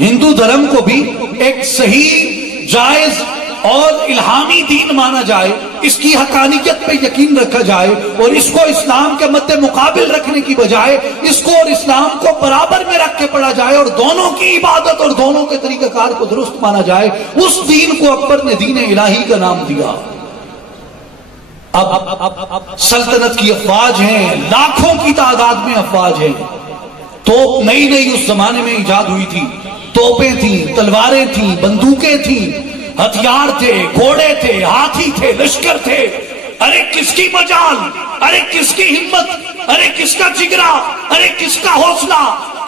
ہندو دھرم کو بھی ایک صحیح، جائز اور الہامی دین مانا جائے، اس کی حقانیت پہ یقین رکھا جائے، اور اس کو اسلام کے مد مقابل رکھنے کی بجائے اس کو اور اسلام کو برابر میں رکھ کے پڑھا جائے، اور دونوں کی عبادت اور دونوں کے طریقہ کار کو درست مانا جائے، اس دین کو اکبر نے دین الہی کا نام دیا۔ اب سلطنت کی افواج ہیں، لاکھوں کی تعداد میں افواج ہیں، توپ نئی نئی اس زمانے میں ایجاد ہوئی تھی، توپیں تھیں، تلواریں تھیں، بندوقیں تھیں، ہتھیار تھے، گھوڑے تھے، ہاتھی تھے، لشکر تھے۔ ارے کس کی مجال، ارے کس کی ہمت، ارے کس کا جگرا، ارے کس کا حوصلہ،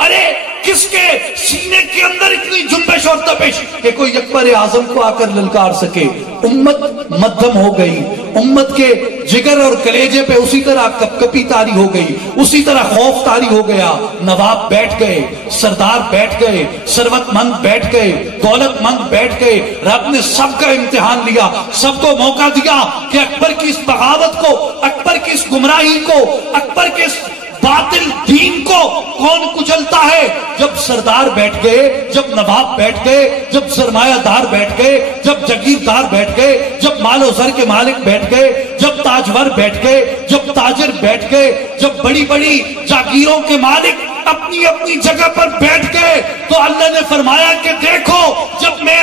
ارے کس کے سینے کے اندر اتنی جنبش اور تپش کہ کوئی اکبر اعظم کو آ کر للکار سکے۔ امت مدھم ہو گئی، امت کے جگر اور کلیجے پہ اسی طرح کپ کپی تاری ہو گئی، اسی طرح خوف تاری ہو گیا۔ نواب بیٹھ گئے، سردار بیٹھ گئے، ثروت مند بیٹھ گئے، دولت مند بیٹھ گئے۔ رب نے سب کا امتحان لیا، سب کو موقع دیا کہ اکبر کی اس بغاوت کو، اکبر کی اس گمراہی کو، اکبر کے اس باطل دین کو کون کچلتا ہے؟ جب سردار بیٹھ گئے، جب نواب بیٹھ گئے، جب سرمایہ دار بیٹھ گئے، جب جگیردار بیٹھ گئے، جب مال و زر کے مالک بیٹھ گئے، جب تاجور بیٹھ گئے، جب تاجر بیٹھ گئے، جب بڑی بڑی جاگیروں کے مالک اپنی اپنی جگہ پر بیٹھ گئے، تو اللہ نے فرمایا کہ دیکھو جب میں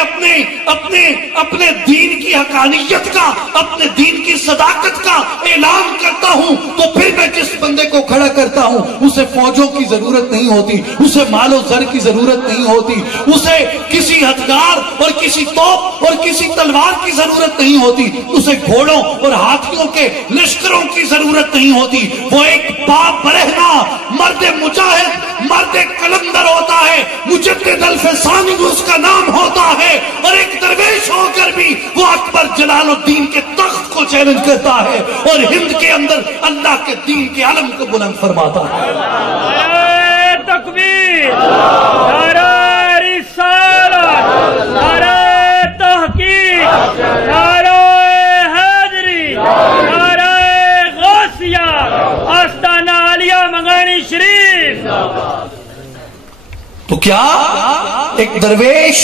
اپنے دین کی حقانیت کا، اپنے دین کی صداقت کا اعلان کرتا ہوں تو پھر میں جس بندے کو کھڑا کرتا ہوں اسے فوجوں کی ضرورت نہیں ہوتی، اسے مال و زر کی ضرورت نہیں ہوتی، اسے کسی ہتھیار اور کسی توپ اور کسی تلوار کی ضرورت نہیں ہوتی، اسے گھوڑوں اور ہاتھیوں کے لشکروں کی ضرورت نہیں ہوتی۔ وہ ایک باپ برہنہ مرد مجاہد، مرد کلندر ہوتا ہے، مجدد الفسانی اس کا نام ہوتا ہے، اور ایک درویش ہو کر بھی وہ اکبر جلال الدین کے تخت کو چیلنج کرتا ہے اور ہند کے اندر اللہ کے دین کے علم کو بلند فرماتا ہے۔ نعرہ تکبیر، نعرہ رسالت، نعرہ تحقیق، نعرہ حیدری، نعرہ غوثیہ، آستانہ عالیہ منگانی شریف۔ تو کیا ایک درویش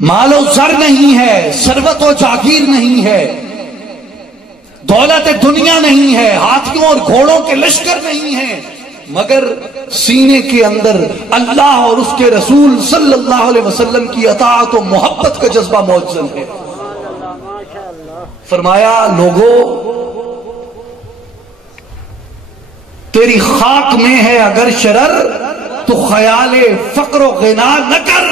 مال و زر نہیں ہے، ثروت و جاگیر نہیں ہے، دولت دنیا نہیں ہے، ہاتھیوں اور گھوڑوں کے لشکر نہیں ہیں، مگر سینے کے اندر اللہ اور اس کے رسول صلی اللہ علیہ وسلم کی اطاعت و محبت کا جذبہ موجود ہے۔ فرمایا لوگو تیری خاک میں ہے اگر شرر تو خیال فقر و غنا نہ کر،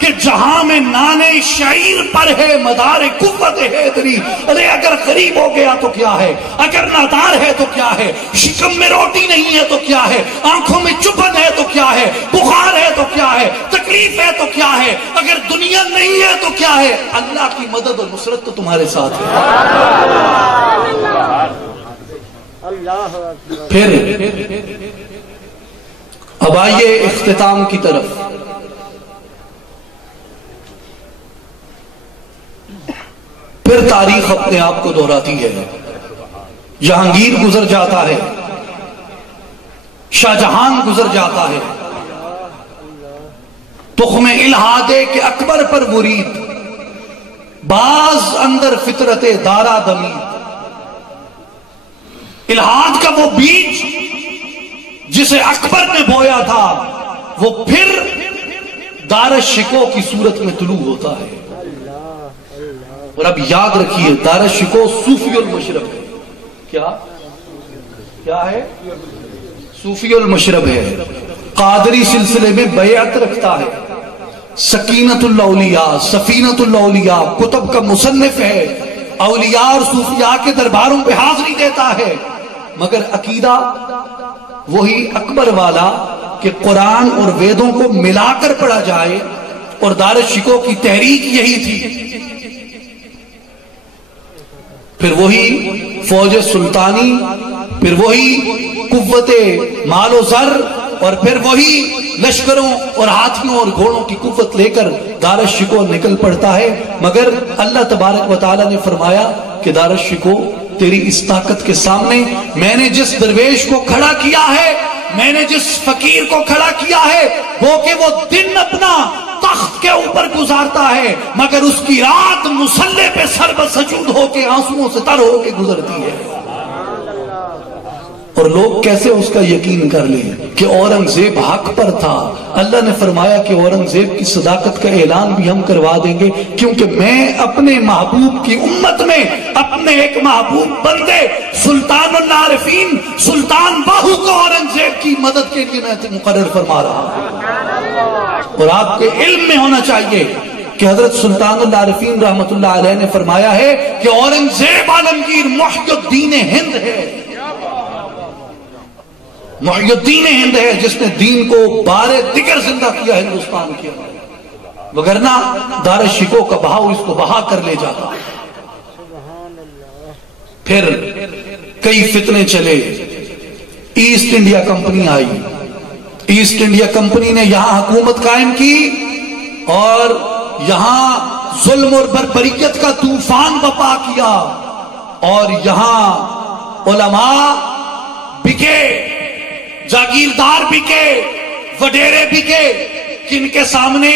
کہ جہاں میں نانے شعیر پر ہے مدار قوت ہے تیری۔ ارے اگر غریب ہو گیا تو کیا ہے، اگر نادار ہے تو کیا ہے، شکم میں روٹی نہیں ہے تو کیا ہے، آنکھوں میں چبھن ہے تو کیا ہے، بخار ہے تو کیا ہے، تکلیف ہے تو کیا ہے، اگر دنیا نہیں ہے تو کیا ہے، اللہ کی مدد اور نصرت تو تمہارے ساتھ ہے۔ پھر اب آئیے اختتام کی طرف۔ پھر تاریخ اپنے آپ کو دہراتی ہے، جہانگیر گزر جاتا ہے، شاہ جہان گزر جاتا ہے، تخم الہادے کے اکبر پر مرید، باز اندر فطرت دارا دمید۔ الہاد کا وہ بیج جسے اکبر نے بویا تھا وہ پھر دار شکو کی صورت میں طلوع ہوتا ہے۔ اور اب یاد رکھیے دار شکو صوفی المشرب ہے۔ کیا ہے؟ صوفی المشرب ہے، قادری سلسلے میں بیعت رکھتا ہے، سکینت الاولیاء، سفینت الاولیاء کتب کا مصنف ہے، اولیاء اور صوفیاء کے درباروں پہ حاضری دیتا ہے، مگر عقیدہ وہی اکبر والا کہ قرآن اور ویدوں کو ملا کر پڑھا جائے، اور دار شکو کی تحریک یہی تھی۔ پھر وہی فوج سلطانی، پھر وہی قوت مال و زر، اور پھر وہی لشکروں اور ہاتھیوں اور گھوڑوں کی قوت لے کر دار شکو نکل پڑتا ہے، مگر اللہ تبارک و تعالی نے فرمایا کہ دار شکو تیری اس طاقت کے سامنے میں نے جس درویش کو کھڑا کیا ہے میں نے جس فقیر کو کھڑا کیا ہے وہ کہ وہ دن اپنا تخت کے اوپر گزارتا ہے مگر اس کی رات مصلی پہ سر بسجود ہو کے آنسوؤں سے تر ہو کے گزرتی ہے. اور لوگ کیسے اس کا یقین کر لیں کہ اورنگزیب حق پر تھا. اللہ نے فرمایا کہ اورنگزیب کی صداقت کا اعلان بھی ہم کروا دیں گے کیونکہ میں اپنے محبوب کی امت میں اپنے ایک محبوب بندے سلطان العارفین سلطان باہو کو اورنگزیب کی مدد کے لیے میں مقرر فرما رہا ہوں. اور آپ کے علم میں ہونا چاہیے کہ حضرت سلطان العارفین رحمت اللہ علیہ نے فرمایا ہے کہ اورنگزیب عالمگیر محی الدین ہند ہے. محی الدین ہند ہے جس نے دین کو بارے دیگر زندہ کیا ہندوستان کے اندر، وگرنہ دار شکو کا بہاؤ اس کو بہا کر لے جاتا. پھر کئی فتنے چلے. ایسٹ انڈیا کمپنی آئی. ایسٹ انڈیا کمپنی نے یہاں حکومت قائم کی اور یہاں ظلم اور بربریت کا طوفان بپا کیا اور یہاں علماء بکے، جاگیردار بکے، وڈیرے بکے، کن کے سامنے؟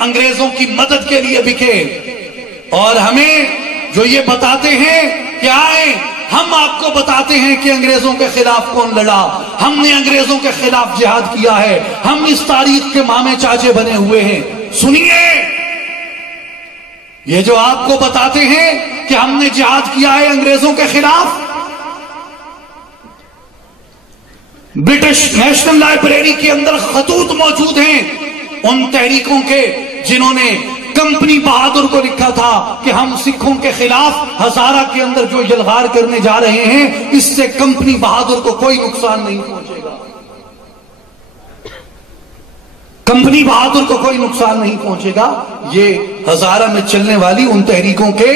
انگریزوں کی مدد کے لیے بکے. اور ہمیں جو یہ بتاتے ہیں کہ آئیں ہم آپ کو بتاتے ہیں کہ انگریزوں کے خلاف کون لڑا. ہم نے انگریزوں کے خلاف جہاد کیا ہے. ہم اس تاریخ کے مامے چاچے بنے ہوئے ہیں. سنیے، یہ جو آپ کو بتاتے ہیں کہ ہم نے جہاد کیا ہے انگریزوں کے خلاف، برٹش نیشنل لائبریری کے اندر خطوط موجود ہیں ان تحریکوں کے جنہوں نے کمپنی بہادر کو لکھا تھا کہ ہم سکھوں کے خلاف ہزارہ کے اندر جو یلغار کرنے جا رہے ہیں اس سے کمپنی بہادر کو کوئی نقصان نہیں پہنچے گا. کمپنی بہادر کو کوئی نقصان نہیں پہنچے گا. یہ ہزارہ میں چلنے والی ان تحریکوں کے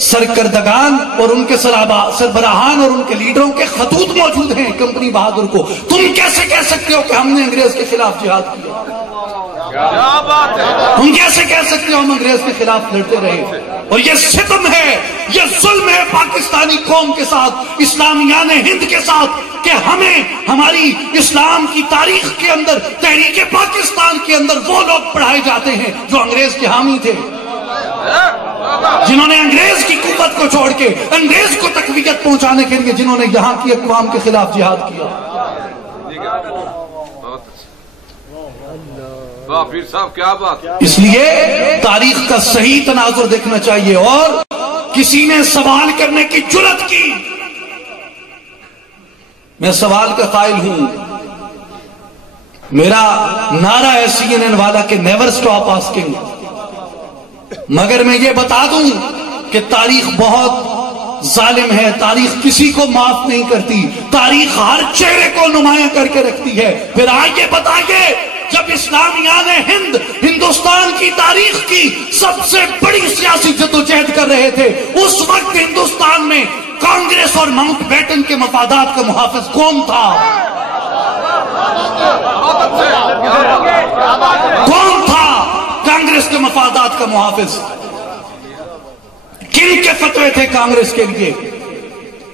سرکردگان اور ان کے سربراہان اور ان کے لیڈروں کے خطوط موجود ہیں کمپنی بہادر کو. تم کیسے کہہ سکتے ہو کہ ہم نے انگریز کے خلاف جہاد کیا؟ تم کیسے کہہ سکتے ہو ہم انگریز کے خلاف لڑتے رہے؟ اور یہ ستم ہے، یہ ظلم ہے پاکستانی قوم کے ساتھ، اسلامیان ہند کے ساتھ کہ ہمیں ہماری اسلام کی تاریخ کے اندر تحریک پاکستان کے اندر وہ لوگ پڑھائے جاتے ہیں جو انگریز کے حامی تھے، جنہوں نے انگریز کی قوت کو چھوڑ کے انگریز کو تقویت پہنچانے کے لیے جنہوں نے یہاں کی اقوام کے خلاف جہاد کیا. پیر صاحب کیا بات. اس لیے تاریخ کا صحیح تناظر دیکھنا چاہیے. اور کسی نے سوال کرنے کی جرات کی، میں سوال کا قائل ہوں، میرا نعرہ ہے CNN والا کہ نیور سٹاپ آسکنگ. مگر میں یہ بتا دوں کہ تاریخ بہت ظالم ہے، تاریخ کسی کو معاف نہیں کرتی، تاریخ ہر چہرے کو نمایاں کر کے رکھتی ہے. پھر آئیے بتائیے، جب اسلامیان ہند ہندوستان کی تاریخ کی سب سے بڑی سیاسی جدوجہد کر رہے تھے، اس وقت ہندوستان میں کانگریس اور ماؤنٹ بیٹن کے مفادات کا محافظ کون تھا؟ کون تھا کانگریس کے مفادات کا محافظ؟ کن کے فتوے تھے کانگریس کے لیے؟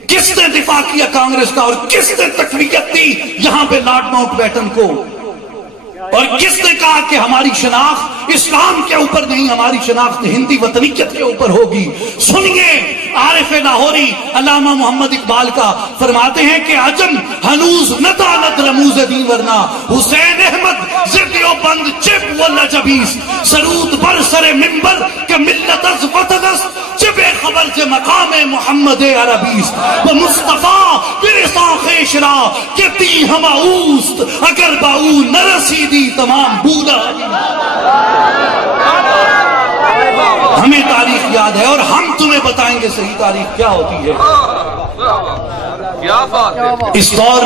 کس نے دفاع کیا کانگریس کا اور کس نے تقویت دی یہاں پہ لارڈ ماؤنٹ بیٹن کو؟ اور کس نے کہا کہ ہماری شناخت اسلام کے اوپر نہیں، ہماری شناخت ہندی وطنیت کے اوپر ہوگی؟ سنیے عارف لاہوری علامہ محمد اقبال کا، فرماتے ہیں کہ عجم ہنوز ندانت رموز دی ورنہ حسین احمد زدیو بند چپ و لجبیس سرود بر سر منبر کہ ملت از وطنس چپ خبر سے مقام محمد عربیس و مصطفیٰ برسا خیشرا کہ تی ہما اوست اگر باؤ نرسی دی تمام بولا. ہمیں تاریخ یاد ہے اور ہم تمہیں بتائیں گے صحیح تاریخ کیا ہوتی ہے. کیا بات ہے. اس دور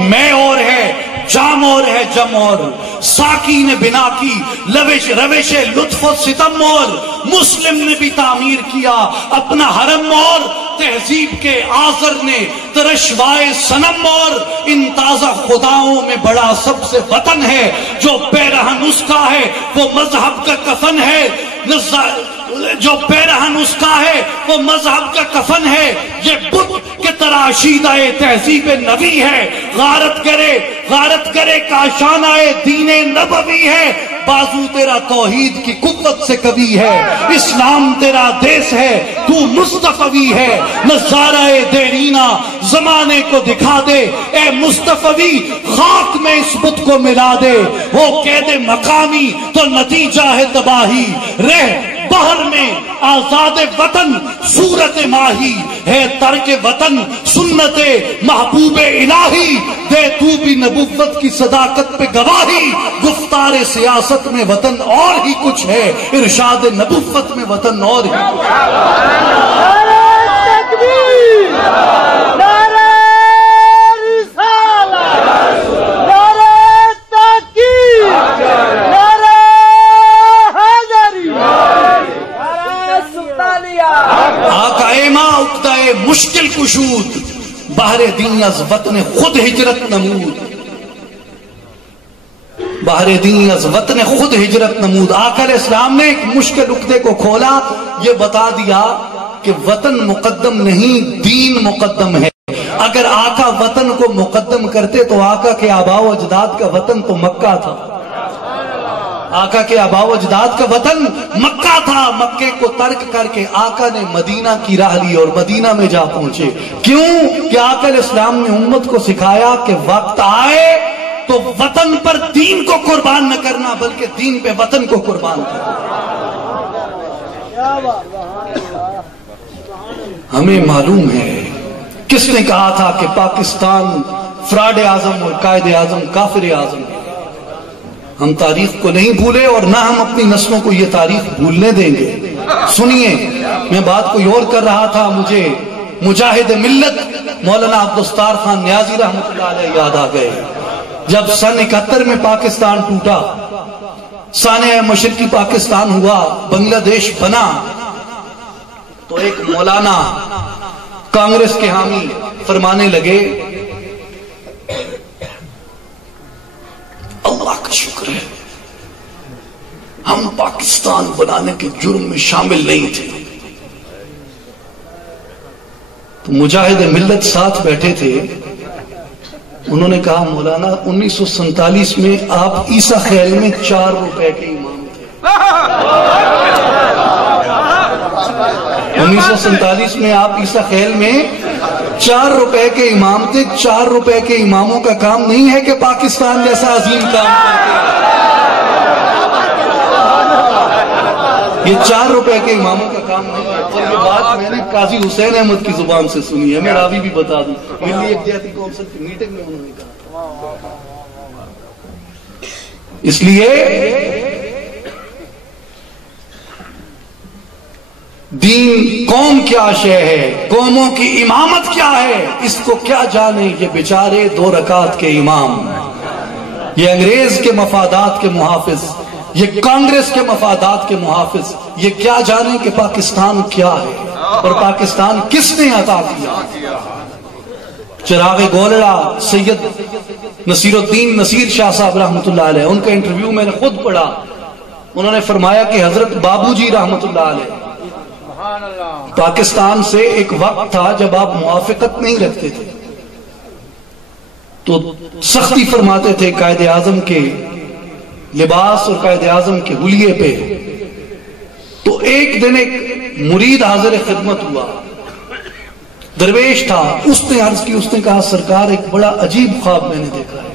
میں اور ہے، جام اور ہے، جم اور، ساکی نے بنا کی روش لطف و ستم اور، مسلم نے بھی تعمیر کیا اپنا حرم اور، تہذیب کے آزر نے ترشوائے صنم اور، ان تازہ خداؤں میں بڑا سب سے وطن ہے، جو پیرہن اس کا ہے وہ مذہب کا کفن ہے. جو پیرہن اس کا ہے وہ مذہب کا کفن ہے، یہ بت کے تراشیدہ تہذیب نبی ہے، غارت کرے کاشانہ دین نبوی ہے، بازو تیرا توحید کی قوت سے کبھی ہے، اسلام تیرا دیس ہے، تو مصطفی ہے، نظارہ دیرینہ زمانے کو دکھا دے، اے مصطفی خاک میں اس بت کو ملا دے، وہ قید مقامی تو نتیجہ ہے تباہی، رہ بحر میں آزاد وطن صورت ماہی ہے، ترک وطن سنت محبوب الہی، دے تو بھی نبوت کی صداقت پہ گواہی، گفتار سیاست میں وطن اور ہی کچھ ہے، ارشاد نبوت میں وطن اور ہی کچھ ہے۔ نعرہ تکبیر، نعرہ رسالت، نعرہ تحقیق، نعرہ حیدری، نعرہ سلطانیہ۔ آقا ایما اقدائے مشکل کشود، بہر دین از وطن خود ہجرت نمود، بہر دین از وطن خود ہجرت نمود۔ آقا علیہ السلام نے ایک مشکل عقدے کو کھولا، یہ بتا دیا کہ وطن مقدم نہیں، دین مقدم ہے۔ اگر آقا وطن کو مقدم کرتے تو آقا کے آباء و اجداد کا وطن تو مکہ تھا، آقا کے آباء و اجداد کا وطن مکہ تھا، مکے کو ترک کر کے آقا نے مدینہ کی راہ لی اور مدینہ میں جا پہنچے۔ کیوں کہ آقا علیہ السلام نے امت کو سکھایا کہ وقت آئے تو وطن پر دین کو قربان نہ کرنا بلکہ دین پہ وطن کو قربان کرنا۔ ہمیں معلوم ہے کس نے کہا تھا کہ پاکستان فراڈ اعظم اور قائد اعظم کافر اعظم ہے۔ ہم تاریخ کو نہیں بھولے اور نہ ہم اپنی نسلوں کو یہ تاریخ بھولنے دیں گے۔ سنیے، میں بات کوئی اور کر رہا تھا، مجھے مجاہد ملت مولانا عبدالستار خان نیازی رحمۃ اللہ علیہ یاد آ گئے۔ جب سن 71 میں پاکستان ٹوٹا، سانحہ مشرقی پاکستان ہوا، بنگلہ دیش بنا، تو ایک مولانا کانگریس کے حامی فرمانے لگے، اللہ کا شکر ہے ہم پاکستان بنانے کے جرم میں شامل نہیں تھے۔ تو مجاہد ملت ساتھ بیٹھے تھے، انہوں نے کہا مولانا 1947 میں آپ عیسیٰ خیل میں 4 روپے کے امام تھے۔ 1947 میں آپ عیسیٰ خیل میں 4 روپے کے امام تھے۔ 4 روپے کے اماموں کا کام نہیں ہے کہ پاکستان جیسا عظیم کام کرتے، یہ 4 روپے کے اماموں کا کام نہیں ہے۔ اور یہ بات میں نے قاضی حسین احمد کی زبان سے سنی ہے، میں راوی بھی بتا دوں، ملی یکجہتی کونسل کی میٹنگ میں انہوں نے کہا۔ اس لیے دین قوم کیا شے ہے، قوموں کی امامت کیا ہے، اس کو کیا جانے یہ بیچارے 2 رکعت کے امام، یہ انگریز کے مفادات کے محافظ، یہ کانگریس کے مفادات کے محافظ، یہ کیا جانے کہ پاکستان کیا ہے اور پاکستان کس نے عطا کیا۔ چراغ گولڑا سید نصیر الدین نصیر شاہ صاحب رحمۃ اللہ علیہ، ان کا انٹرویو میں نے خود پڑھا، انہوں نے فرمایا کہ حضرت بابو جی رحمۃ اللہ علیہ پاکستان سے ایک وقت تھا جب آپ موافقت نہیں رکھتے تھے تو سختی فرماتے تھے قائد اعظم کے لباس اور قائد اعظم کے حلیے پہ۔ تو ایک دن ایک مرید حاضر خدمت ہوا، درویش تھا، اس نے عرض کی، اس نے کہا سرکار ایک بڑا عجیب خواب میں نے دیکھا ہے۔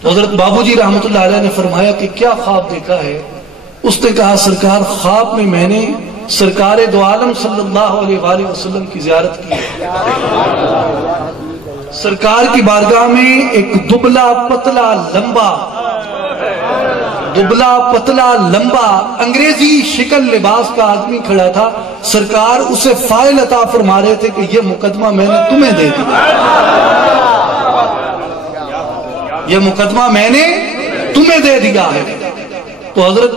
تو حضرت بابو جی رحمۃ اللہ علیہ نے فرمایا کہ کیا خواب دیکھا ہے؟ اس نے کہا سرکار خواب میں نے سرکار دو عالم صلی اللہ علیہ وآلہ وسلم کی زیارت کی، سرکار کی بارگاہ میں ایک دبلا پتلا لمبا انگریزی شکل لباس کا آدمی کھڑا تھا، سرکار اسے فائل عطا فرما رہے تھے کہ یہ مقدمہ میں نے تمہیں دے دیا، یہ مقدمہ میں نے تمہیں دے دیا ہے۔ تو حضرت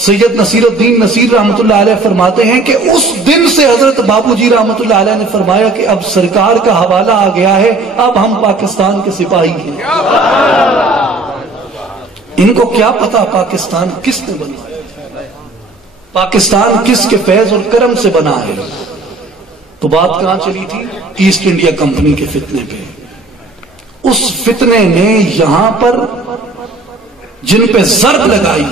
سید نصیر الدین نصیر رحمۃ اللہ علیہ فرماتے ہیں کہ اس دن سے حضرت بابو جی رحمۃ اللہ علیہ نے فرمایا کہ اب سرکار کا حوالہ آ گیا ہے، اب ہم پاکستان کے سپاہی ہیں۔ ان کو کیا پتا پاکستان کس نے بنایا؟ پاکستان کس کے فیض اور کرم سے بنا ہے؟ تو بات کہاں چلی تھی؟ ایسٹ انڈیا کمپنی کے فتنے پہ. اس فتنے نے یہاں پر جن پہ ضرب لگائی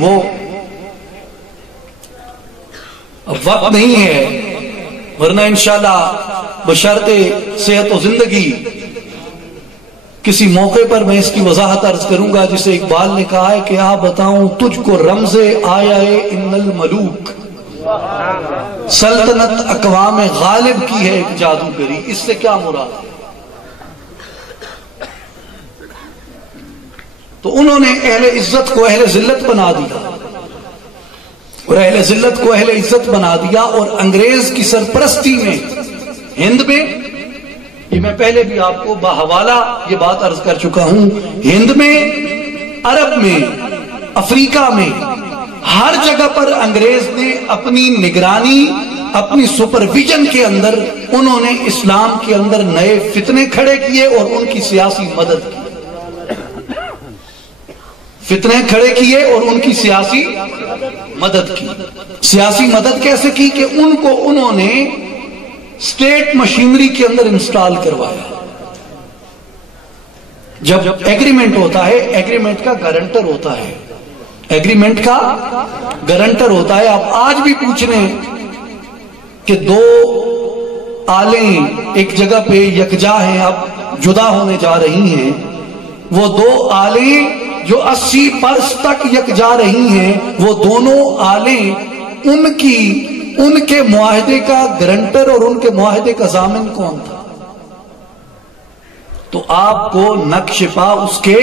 وہ اب وقت نہیں ہے، ورنہ انشاءاللہ بشرط صحت و زندگی کسی موقع پر میں اس کی وضاحت عرض کروں گا، جسے اقبال نے کہا ہے کہ آ بتاؤں تجھ کو رمز آیا ان الملوک، سلطنت اقوام غالب کی ہے ایک جادوگری. اس سے کیا مراد؟ تو انہوں نے اہل عزت کو اہل ذلت بنا دیا اور اہل ذلت کو اہل عزت بنا دیا، اور انگریز کی سرپرستی میں ہند میں، یہ میں پہلے بھی آپ کو باحوالہ یہ بات عرض کر چکا ہوں، ہند میں، عرب میں، افریقہ میں، ہر جگہ پر انگریز نے اپنی نگرانی، اپنی سپرویژن کے اندر انہوں نے اسلام کے اندر نئے فتنے کھڑے کیے اور ان کی سیاسی مدد کی. فتنے کھڑے کیے اور ان کی سیاسی مدد کی. سیاسی مدد کیسے کی؟ کہ ان کو انہوں نے اسٹیٹ مشینری کے اندر انسٹال کروایا. جب ایگریمنٹ ہوتا ہے، ایگریمنٹ کا گارنٹر ہوتا ہے، ایگریمنٹ کا گارنٹر ہوتا ہے. آپ آج بھی پوچھ لیں کہ دو آلیں ایک جگہ پہ یکجا ہیں، اب جدا ہونے جا رہی ہیں، وہ دو آلیں جو 80 برس تک یکجا رہی ہیں، وہ دونوں آلیں ان کے معاہدے کا گارنٹر اور ان کے معاہدے کا ضامن کون تھا؟ تو آپ کو نقش پا اس کے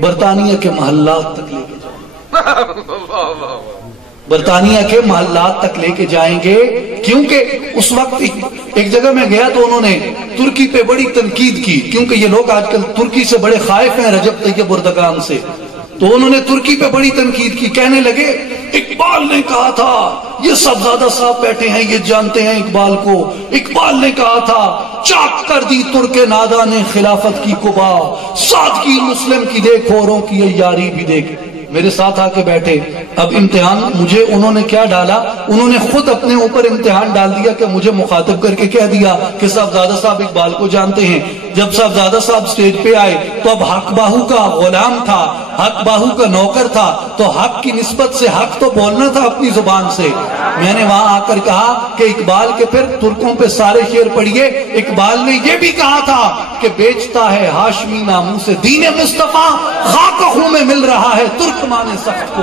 برطانیہ کے محلات تک لے کے جائیں، برطانیہ کے محلات تک لے کے جائیں گے. کیونکہ اس وقت ایک جگہ میں گیا تو انہوں نے ترکی پہ بڑی تنقید کی، کیونکہ یہ لوگ آج کل ترکی سے بڑے خائف ہیں، رجب طیب اردگان سے. تو انہوں نے ترکی پہ بڑی تنقید کی، کہنے لگے اقبال نے کہا تھا، یہ سب زیادہ صاحب بیٹھے ہیں یہ جانتے ہیں اقبال کو، اقبال نے کہا تھا چاک کر دی ترک نادا نے خلافت کی قبا، سادگی مسلم کی دیکھ اوروں کی یاری بھی دیکھ. میرے ساتھ آ کے بیٹھے. اب امتحان مجھے انہوں نے کیا ڈالا؟ انہوں نے خود اپنے اوپر امتحان ڈال دیا کہ مجھے مخاطب کر کے کہہ دیا کہ صاحبزادہ صاحب اقبال کو جانتے ہیں. جب صاحبزادہ صاحب سٹیج پہ آئے تو اب حق باہو کا غلام تھا، حق باہو کا نوکر تھا، تو حق کی نسبت سے حق تو بولنا تھا اپنی زبان سے. میں نے وہاں آ کر کہا کہ اقبال کے پھر ترکوں پہ سارے شعر پڑھیے. اقبال نے یہ بھی کہا تھا کہ بیچتا ہے ہاشمی ناموں سے دین مصطفیٰ، خاک خوں میں مل رہا ہے ترکمان سخت کو.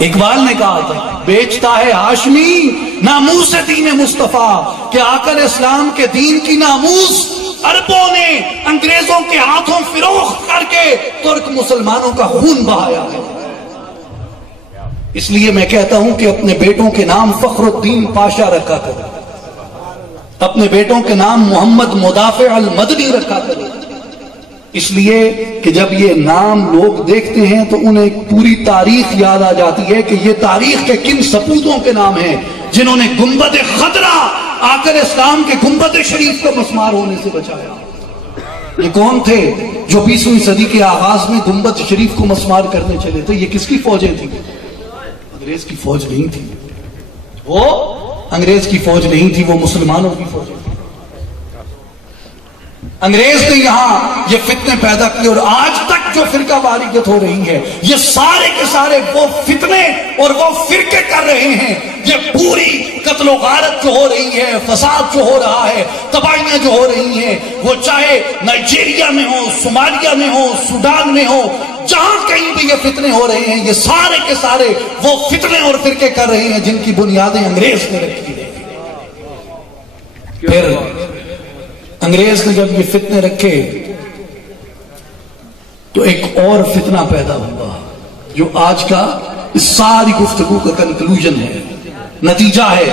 اقبال نے کہا تھا بیچتا ہے ہاشمی ناموس سے دین مصطفیٰ، کہ آ کر اسلام کے دین کی ناموس عربوں نے انگریزوں کے ہاتھوں فروخت کر کے ترک مسلمانوں کا خون بہایا ہے. اس لیے میں کہتا ہوں کہ اپنے بیٹوں کے نام فخر الدین پاشا رکھا کرو، اپنے بیٹوں کے نام محمد مدافع المدنی رکھا کرو. اس لیے کہ جب یہ نام لوگ دیکھتے ہیں تو انہیں پوری تاریخ یاد آ جاتی ہے کہ یہ تاریخ کے کن سپوتوں کے نام ہیں جنہوں نے گنبد خضرا آ کر اسلام کے گنبد شریف کو مسمار ہونے سے بچایا. یہ کون تھے جو 20ویں صدی کے آغاز میں گنبد شریف کو مسمار کرنے چلے تھے؟ یہ کس کی فوجیں تھیں؟ انگریز کی فوج نہیں تھی، وہ انگریز کی فوج نہیں تھی، وہ مسلمانوں کی فوج تھی. انگریز نے یہاں یہ فتنے پیدا کیے، اور آج تک جو فرقہ واریت ہو رہی ہے یہ سارے کے سارے وہ فتنے اور وہ فرقے کر رہے ہیں. یہ پوری قتل و غارت جو ہو رہی ہے، فساد جو ہو رہا ہے، تباہیاں جو ہو رہی ہیں، وہ چاہے نائجیریا میں ہو، صومالیہ میں ہو، سوڈان میں ہو، جہاں کہیں بھی یہ فتنے ہو رہے ہیں، یہ سارے کے سارے وہ فتنے اور فرقے کر رہے ہیں جن کی بنیادیں انگریز نے رکھی ہیں. پھر انگریز نے جب یہ فتنے رکھے تو ایک اور فتنہ پیدا ہوا جو آج کا اس ساری گفتگو کا کنکلوژن ہے، نتیجہ ہے.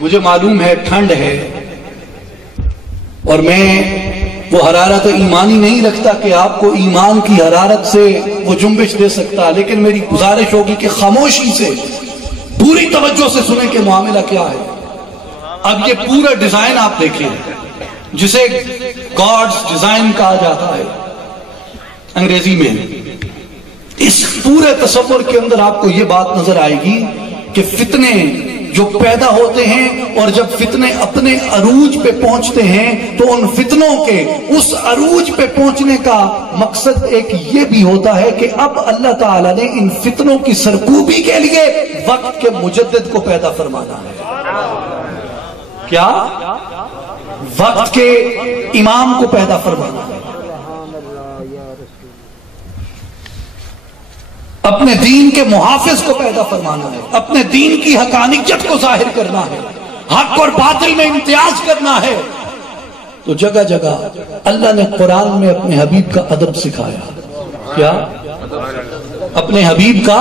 مجھے معلوم ہے ٹھنڈ ہے اور میں وہ حرارت ایمانی نہیں رکھتا کہ آپ کو ایمان کی حرارت سے وہ جنبش دے سکتا، لیکن میری گزارش ہوگی کہ خاموشی سے پوری توجہ سے سنیں کہ معاملہ کیا ہے. اب یہ پورا ڈیزائن آپ دیکھیں جسے گاڈز ڈیزائن کہا جاتا ہے انگریزی میں. اس پورے تصور کے اندر آپ کو یہ بات نظر آئے گی کہ فتنے جو پیدا ہوتے ہیں اور جب فتنے اپنے عروج پہ پہنچتے ہیں تو ان فتنوں کے اس عروج پہ پہنچنے کا مقصد ایک یہ بھی ہوتا ہے کہ اب اللہ تعالیٰ نے ان فتنوں کی سرکوبی کے لیے وقت کے مجدد کو پیدا فرمانا ہے۔ کیا؟ وقت کے امام کو پیدا فرمانا ہے، اپنے دین کے محافظ کو پیدا فرمانا ہے، اپنے دین کی حقانیت کو ظاہر کرنا ہے، حق اور باطل میں امتیاز کرنا ہے۔ تو جگہ جگہ اللہ نے قرآن میں اپنے حبیب کا ادب سکھایا۔ کیا؟ اپنے حبیب کا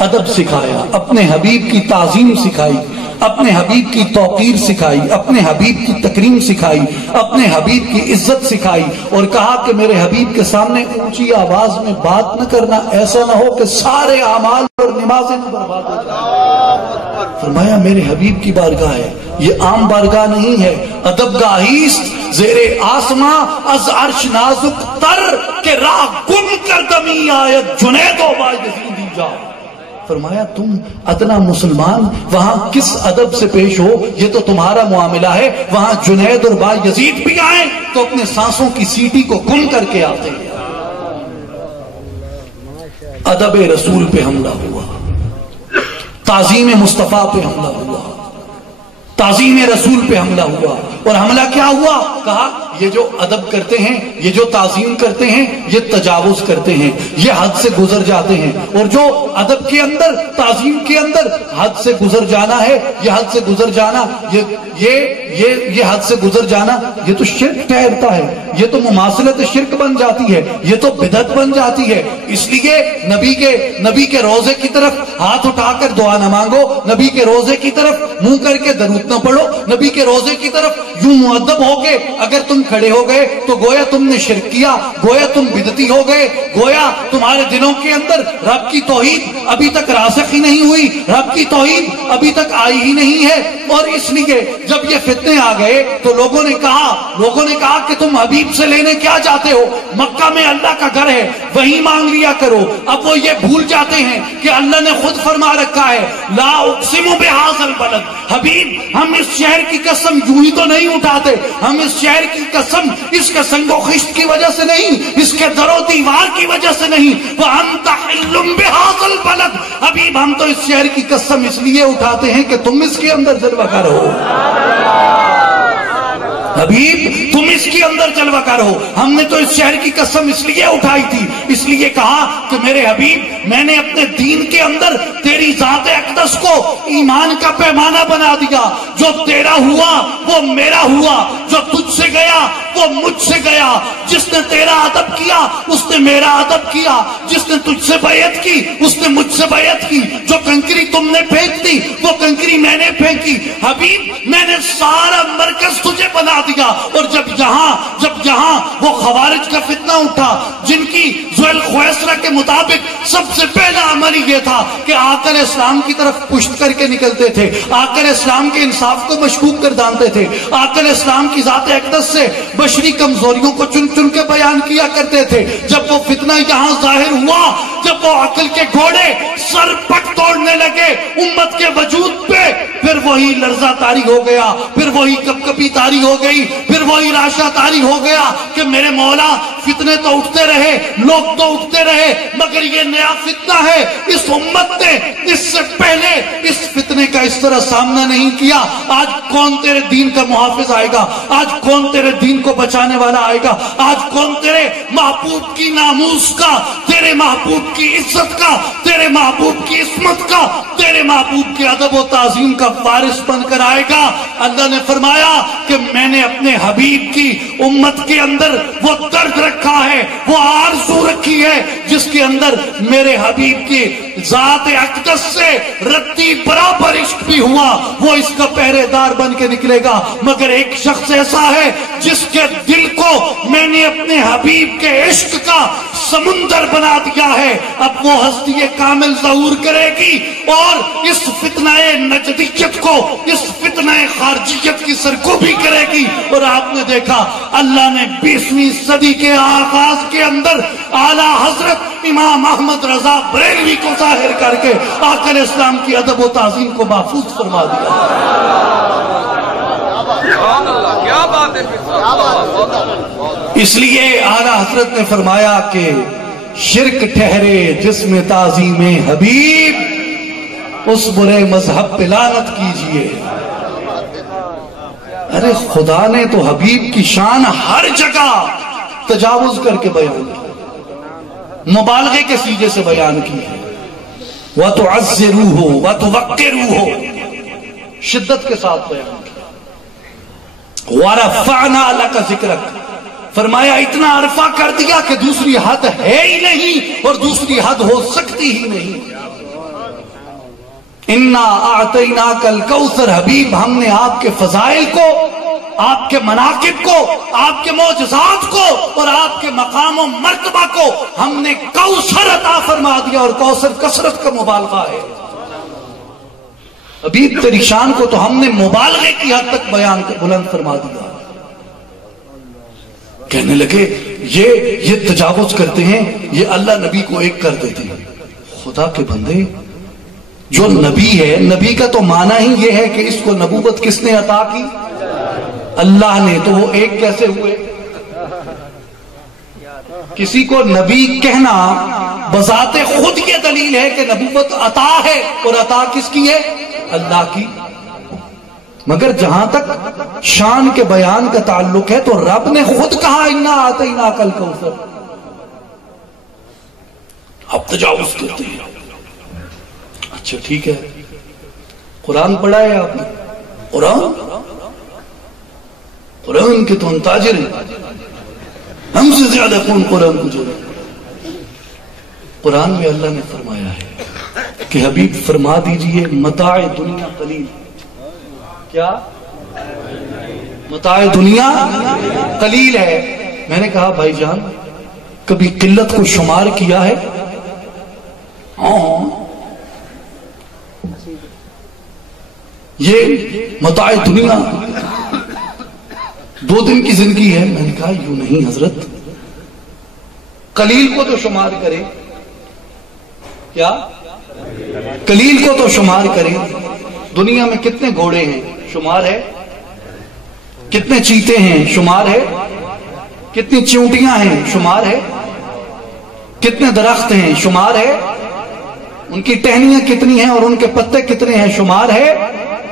ادب سکھایا، اپنے حبیب کی تعظیم سکھائی، اپنے حبیب کی توقیر سکھائی، اپنے حبیب کی تکریم سکھائی، اپنے حبیب کی عزت سکھائی، اور کہا کہ میرے حبیب کے سامنے اونچی آواز میں بات نہ کرنا، ایسا نہ ہو کہ سارے اعمال اور نمازیں برباد ہو جائیں۔ فرمایا میرے حبیب کی بارگاہ ہے، یہ عام بارگاہ نہیں ہے، ادب گاہیست زیر آسماں از عرش نازک تر کہ راہ گم کر دمی آیت جنید و بایزید جا۔ فرمایا تم ادنا مسلمان وہاں کس ادب سے پیش ہو، یہ تو تمہارا معاملہ ہے، وہاں جنید اور بایزید بھی آئیں تو اپنے سانسوں کی سیٹی کو گم کر کے آتے ہیں۔ ادب رسول پہ حملہ ہوا، تعظیم مصطفیٰ پہ حملہ ہوا، تعظیم رسول پہ حملہ ہوا، اور حملہ کیا ہوا؟ کہا یہ جو ادب کرتے ہیں، یہ جو تعظیم کرتے ہیں، یہ تجاوز کرتے ہیں، یہ حد سے گزر جاتے ہیں، اور جو ادب کے اندر تعظیم کے اندر حد سے گزر جانا ہے، یہ حد سے گزر جانا، یہ حد سے گزر جانا، یہ تو شرک ٹھہرتا ہے، یہ تو مماثلت شرک بن جاتی ہے، یہ تو بدعت بن جاتی ہے۔ اس لیے نبی کے روضے کی طرف ہاتھ اٹھا کر دعا نہ مانگو، نبی کے روضے کی طرف منہ کر کے درود نہ پڑھو، نبی کے روضے کی طرف یوں مؤدب ہو کے اگر تم کھڑے ہو گئے تو گویا تم نے شرک کیا، گویا تم بدعتی ہو گئے، گویا تمہارے دلوں کے اندر رب کی توحید ابھی تک راسخ ہی نہیں ہوئی، رب کی توحید ابھی تک آئی ہی نہیں ہے۔ اور اس لیے جب یہ فتنے آ گئے تو لوگوں نے کہا کہ تم حبیب سے لینے کیا جاتے ہو، مکہ میں اللہ کا گھر ہے وہیں مانگ لیا کرو۔ اب وہ یہ بھول جاتے ہیں کہ اللہ نے خود فرما رکھا ہے لا اقسم بہذا البلد، حبیب ہم اس شہر کی قسم یوں ہی تو نہیں اٹھاتے، ہم اس شہر کی قسم اس کے سنگ و خشت کی وجہ سے نہیں، اس کے در و دیوار کی وجہ سے نہیں، وَأَنْتَ حِلٌّ بِهَذَا الْبَلَدِ، حبیب ہم تو اس شہر کی قسم اس لیے اٹھاتے ہیں کہ تم اس کے اندر جلوہ گر ہو، حبیب تم اس کے اندر جلوہ گر ہو، ہم نے تو اس شہر کی قسم اس لیے اٹھائی تھی، اس لیے کہا کہ میرے حبیب میں نے اپنے دین کے اندر تیری ذات اقدس کو ایمان کا پیمانہ بنا دیا، جو تیرا ہوا وہ میرا ہوا، جو تجھ سے گیا وہ مجھ سے گیا، جس نے تیرا ادب کیا اس نے میرا ادب کیا، جس نے تجھ سے بیعت کی اس نے مجھ سے بیعت کی، جو کنکری تم نے پھینک دی وہ کنکری میں نے پھینکی، حبیب میں نے سارا مرکز تجھے بنا دیا۔ اور جب یہاں وہ خوارج کا فتنہ اٹھا جن کی ذوال خویسرہ کے مطابق سب سے پہلا عمل یہ تھا کہ آقا علیہ السلام کی طرف پشت کر کے نکلتے تھے، آقا علیہ السلام کے انصاف کو مشکوک کر ڈالتے تھے، آقا علیہ السلام کی ذات اقدس سے بشری کمزوریوں کو چن چن کے بیان کیا کرتے تھے۔ جب وہ فتنہ یہاں ظاہر ہوا، جب وہ عقل کے گھوڑے سر پٹ توڑنے لگے امت کے وجود پہ، پھر وہی لرزہ طاری ہو گیا، پھر وہی کپکپی طاری ہو گئی، پھر وہی راشا طاری ہو گیا کہ میرے مولا فتنے تو اٹھتے رہے، لوگ تو اٹھتے رہے، مگر یہ نیا فتنہ ہے، اس امت نے اس سے پہلے اس فتنے کا اس طرح سامنا نہیں کیا۔ آج کون تیرے دین کا محافظ آئے گا؟ آج کون تیرے دین کو بچانے والا آئے گا؟ آج کون تیرے محبوب کی ناموس کا، تیرے محبوب کی عزت کا، تیرے محبوب کی عصمت کا، تیرے محبوب کے ادب و تعظیم کا وارث بن کر آئے گا؟ اللہ نے فرمایا کہ میں نے اپنے حبیب کی امت کے اندر وہ درد رکھا ہے، وہ آرزو رکھی ہے جس کے اندر میرے حبیب کی ذات اقدس سے رتی برابر عشق بھی ہوا، وہ اس کا پہرے دار بن کے نکلے گا۔ مگر ایک شخص ایسا ہے جس کے دل کو میں نے اپنے حبیب کے عشق کا سمندر بنا دیا ہے، اب وہ ہستی کامل ظہور کرے گی اور اس فتنہ نجدیت کو، اس فتنہ خارجیت کی سرکوبی کرے گی۔ اور آپ نے دیکھا اللہ نے 20ویں صدی کے آغاز کے اندر اعلیٰ حضرت امام احمد رضا بریلوی کو ظاہر کر کے آقا اسلام کی ادب و تعظیم کو محفوظ فرما دیا۔ کیا بات ہے۔ اس لیے اعلیٰ حضرت نے فرمایا کہ شرک ٹھہرے جس میں تعظیم حبیب، اس برے مذہب پہ لعنت کیجئے۔ ارے خدا نے تو حبیب کی شان ہر جگہ تجاوز کر کے بیان کی، مبالغے کے سیغے سے بیان کی ہے۔ وَتُعَزِّرُوهُ وَتُوَقِّرُوهُ، شدت کے ساتھ بیان کی۔ وَرَفَعْنَا لَكَ ذِكْرَكَ، فرمایا اتنا عرفہ کر دیا کہ دوسری حد ہے ہی نہیں اور دوسری حد ہو سکتی ہی نہیں۔ اِنَّا أَعْطَيْنَاكَ الْكَوْثَرَ، حبیب ہم نے آپ کے فضائل کو، آپ کے مناقب کو، آپ کے معجزات کو اور آپ کے مقام و مرتبہ کو ہم نے کوثر عطا فرما دیا، اور کوثر کثرت کا مبالغہ ہے۔ حبیب تیری شان کو تو ہم نے مبالغے کی حد تک بیان کر بلند فرما دیا۔ کہنے لگے یہ تجاوز کرتے ہیں، یہ اللہ نبی کو ایک کر دیتے ہیں۔ خدا کے بندے، جو نبی ہے، نبی کا تو معنی ہی یہ ہے کہ اس کو نبوت کس نے عطا کی؟ اللہ نے، تو وہ ایک کیسے ہوئے؟ کسی کو نبی کہنا بذات خود یہ دلیل ہے کہ نبوت عطا ہے، اور عطا کس کی ہے؟ اللہ کی۔ مگر جہاں تک شان کے بیان کا تعلق ہے تو رب نے خود کہا اِنَّا أَعْطَيْنَاكَ الْكَوْثَرَ۔ اب تجاوز کرتے ہیں۔ اچھا ٹھیک ہے، قرآن پڑھا ہے آپ نے؟ قرآن کے تو ہم تاجر ہیں، ہم سے زیادہ کون قرآن کو جو ہے۔ قرآن میں اللہ نے فرمایا ہے کہ حبیب فرما دیجئے متاع دنیا قلیل۔ کیا؟ متاع دنیا قلیل ہے۔ میں نے کہا بھائی جان کبھی قلت کو شمار کیا ہے؟ ہاں، یہ متاع دنیا 2 دن کی زندگی ہے۔ میں نے کہا یوں نہیں حضرت، قلیل کو تو شمار کریں۔ کیا؟ قلیل کو تو شمار کریں۔ دنیا میں کتنے گھوڑے ہیں؟ شمار ہے۔ کتنے چیتے ہیں؟ شمار ہے۔ کتنی چونٹیاں ہیں؟ شمار ہے۔ کتنے درخت ہیں؟ شمار ہے۔ ان کی ٹہنیاں کتنی ہیں اور ان کے پتے کتنے ہیں؟ شمار ہے۔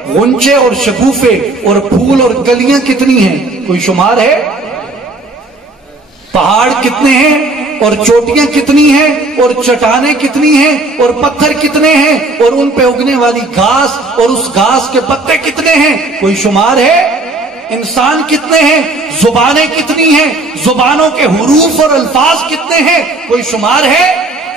غنچے اور شگوفے اور پھول اور کلیاں کتنی ہیں؟ کوئی شمار ہے؟ پہاڑ کتنے ہیں اور چوٹیاں کتنی ہیں اور چٹانیں کتنی ہیں اور پتھر کتنے ہیں اور ان پہ اگنے والی گھاس اور اس گھاس کے پتے کتنے ہیں؟ کوئی شمار ہے؟ انسان کتنے ہیں؟ زبانیں کتنی ہیں؟ زبانوں کے حروف اور الفاظ کتنے ہیں؟ کوئی شمار ہے؟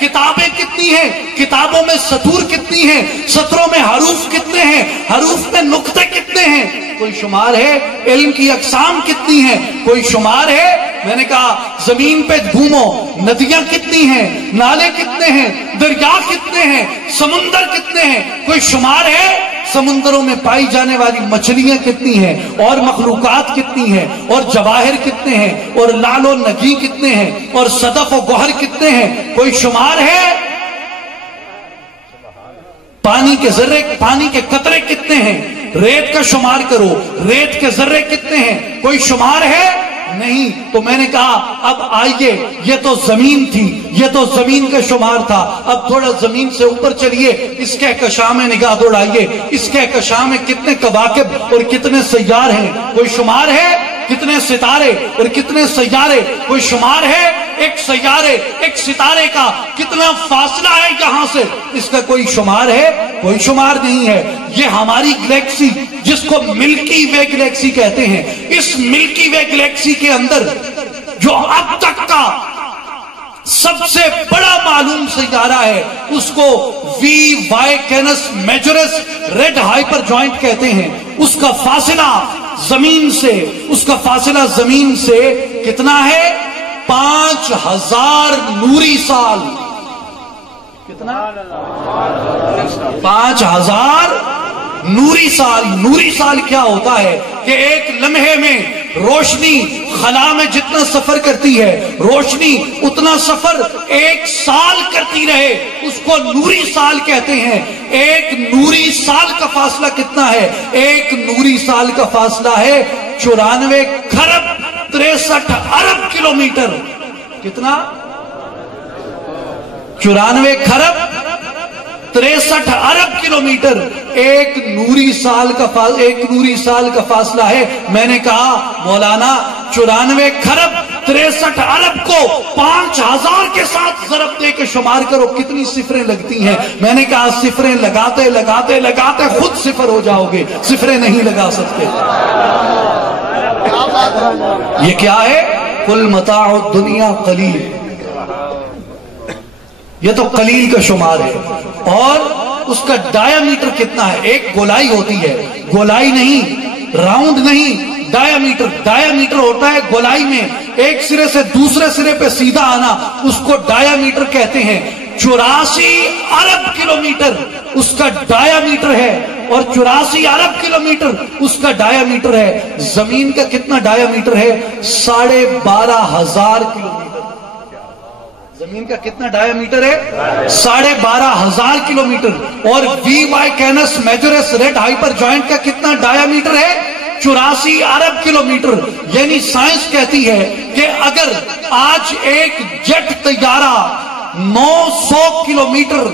کتابیں کتنی ہیں؟ کتابوں میں سطور کتنی ہیں؟ سطروں میں حروف کتنے ہیں؟ حروف میں نقطے کتنے ہیں؟ کوئی شمار ہے؟ علم کی اقسام کتنی ہیں؟ کوئی شمار ہے؟ میں نے کہا زمین پہ گھومو، ندیاں کتنی ہیں؟ نالے کتنے ہیں؟ دریا کتنے ہیں؟ سمندر کتنے ہیں؟ کوئی شمار ہے؟ سمندروں میں پائی جانے والی مچھلیاں کتنی ہیں اور مخلوقات کتنی ہیں اور جواہر کتنے ہیں اور لال و نگی کتنے ہیں اور صدف و گوہر کتنے ہیں؟ کوئی شمار ہے؟ پانی کے ذرے، پانی کے قطرے کتنے ہیں؟ ریت کا شمار کرو، ریت کے ذرے کتنے ہیں؟ کوئی شمار ہے؟ نہیں۔ تو میں نے کہا اب آئیے، یہ تو زمین تھی، یہ تو زمین کا شمار تھا، اب تھوڑا زمین سے اوپر چلیے، اس کہکشاں میں نگاہ دوڑائیے، اس کہکشاں میں کتنے کواکب اور کتنے سیار ہیں؟ کوئی شمار ہے؟ کتنے ستارے اور کتنے سیارے؟ کوئی شمار ہے؟ ایک سیارے، ایک ستارے کا کتنا فاصلہ ہے یہاں سے؟ اس کا کوئی شمار ہے؟ کوئی شمار نہیں ہے۔ یہ ہماری گلیکسی جس کو ملکی وے گلیکسی کہتے ہیں، اس ملکی وے گلیکسی کے اندر جو اب تک کا سب سے بڑا معلوم سیارہ ہے اس کو V Y Canis Majoris red hypergiant کہتے ہیں۔ اس کا فاصلہ زمین سے، اس کا فاصلہ زمین سے کتنا ہے؟ 5000 نوری سال. کتنا؟ 5000 نوری سال. نوری سال کیا ہوتا ہے کہ ایک لمحے میں روشنی خلا میں جتنا سفر کرتی ہے روشنی اتنا سفر 1 سال کرتی رہے, اس کو نوری سال کہتے ہیں. ایک نوری سال کا فاصلہ کتنا ہے؟ ایک نوری سال کا فاصلہ ہے 94 کھرب 63 ارب کلومیٹر. کتنا؟ 94 کھرب 63 ارب کلومیٹر. ایک نوری سال کا فاصلہ ہے. میں نے کہا مولانا 94 کھرب 63 ارب کو 5000 کے ساتھ ضرب دے کے شمار کرو کتنی صفریں لگتی ہیں. میں نے کہا صفریں لگاتے لگاتے لگاتے خود صفر ہو جاؤ گے, صفریں نہیں لگا سکتے. یہ کیا ہے؟ کل متاع الدنیا قلیل. یہ تو قلیل کا شمار ہے. اور اس کا ڈایا میٹر کتنا ہے؟ ایک گولائی ہوتی ہے, گولائی نہیں, راؤنڈ نہیں, ڈایا میٹر ہوتا ہے گولائی میں ایک سرے سے دوسرے سرے پہ سیدھا آنا, اس کو ڈایا میٹر کہتے ہیں. 84 ارب کلومیٹر اس کا ڈایا میٹر ہے, اور 84 ارب کلومیٹر اس کا ڈایا میٹر ہے. زمین کا کتنا ڈایا میٹر ہے؟ 12,500 کلومیٹر. زمین کا کتنا ڈایا میٹر ہے؟ 12,500 کلومیٹر. اور V Y Canis Majoris red hypergiant کا کتنا ڈایا میٹر ہے؟ 84 ارب کلومیٹر. یعنی سائنس کہتی ہے کہ اگر آج ایک جیٹ طیارہ 900 کلومیٹر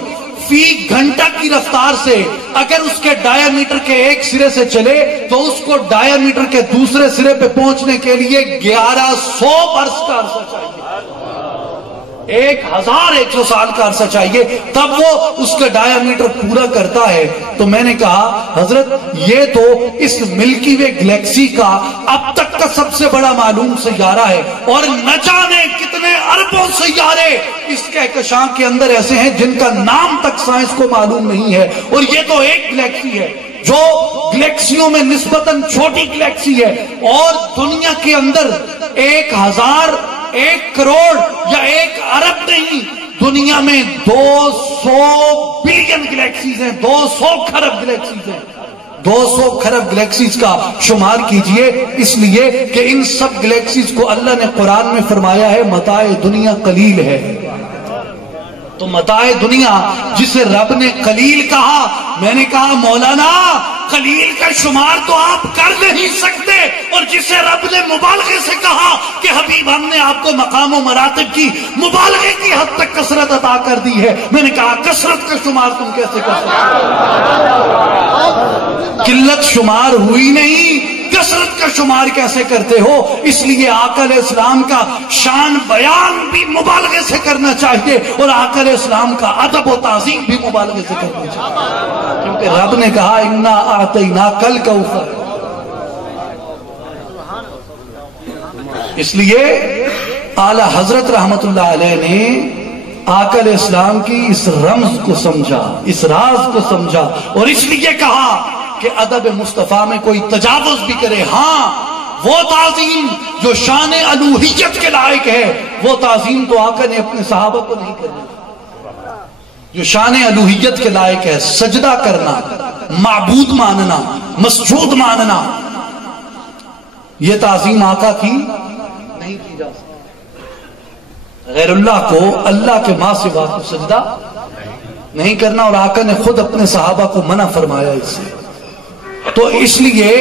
فی گھنٹہ کی رفتار سے اگر اس کے ڈایا میٹر کے ایک سرے سے چلے تو اس کو ڈایا میٹر کے دوسرے سرے پہ پہنچنے کے لیے 1100 برس کا عرصہ چاہیے, 1100 سال کا عرصہ چاہیے, تب وہ اس کا ڈایا میٹر پورا کرتا ہے. تو میں نے کہا حضرت یہ تو اس ملکی وے گلیکسی کا اب تک کا سب سے بڑا معلوم سیارہ ہے, اور نہ جانے کتنے اربوں سیارے اس کہکشاں کے اندر ایسے ہیں جن کا نام تک سائنس کو معلوم نہیں ہے. اور یہ تو ایک گلیکسی ہے جو گلیکسیوں میں نسبتاً چھوٹی گلیکسی ہے, اور دنیا کے اندر 1000 1 کروڑ یا 1 ارب نہیں, دنیا میں 200 بلین گلیکسیز ہیں, 200 کھرب گلیکسیز ہیں. 200 کھرب گلیکسیز کا شمار کیجئے, اس لیے کہ ان سب گلیکسیز کو اللہ نے قرآن میں فرمایا ہے متاع دنیا قلیل ہے. تو متاع دنیا جسے رب نے قلیل کہا, میں نے کہا مولانا قلیل کا شمار تو آپ کر نہیں سکتے, اور جسے رب نے مبالغے سے کہا کہ حبیب ہم نے آپ کو مقام و مراتب کی مبالغے کی حد تک کثرت عطا کر دی ہے, میں نے کہا کثرت کا شمار تم کیسے کر سکتے؟ قلت شمار ہوئی نہیں, کثرت کا شمار کیسے کرتے ہو؟ اس لیے آقا علیہ السلام کا شان بیان بھی مبالغے سے کرنا چاہیے, اور آقا علیہ السلام کا ادب و تعظیم بھی مبالغے سے کرنا چاہیے, کیونکہ رب نے کہا انا اعطیناک الکوثر. اس لیے اعلی حضرت رحمت اللہ علیہ نے آقا علیہ السلام کی اس رمز کو سمجھا, اس راز کو سمجھا, اور اس لیے کہا کہ ادب مصطفیٰ میں کوئی تجاوز بھی کرے, ہاں وہ تعظیم جو شان الوہیت کے لائق ہے وہ تعظیم تو آقا نے اپنے صحابہ کو نہیں کرنی. جو شان الوہیت کے لائق ہے, سجدہ کرنا, معبود ماننا, مسجود ماننا, یہ تعظیم آقا کی نہیں کی جا سکتی. غیر اللہ کو, اللہ کے ماں سوا کو سجدہ نہیں کرنا, اور آقا نے خود اپنے صحابہ کو منع فرمایا اس سے. تو اس لیے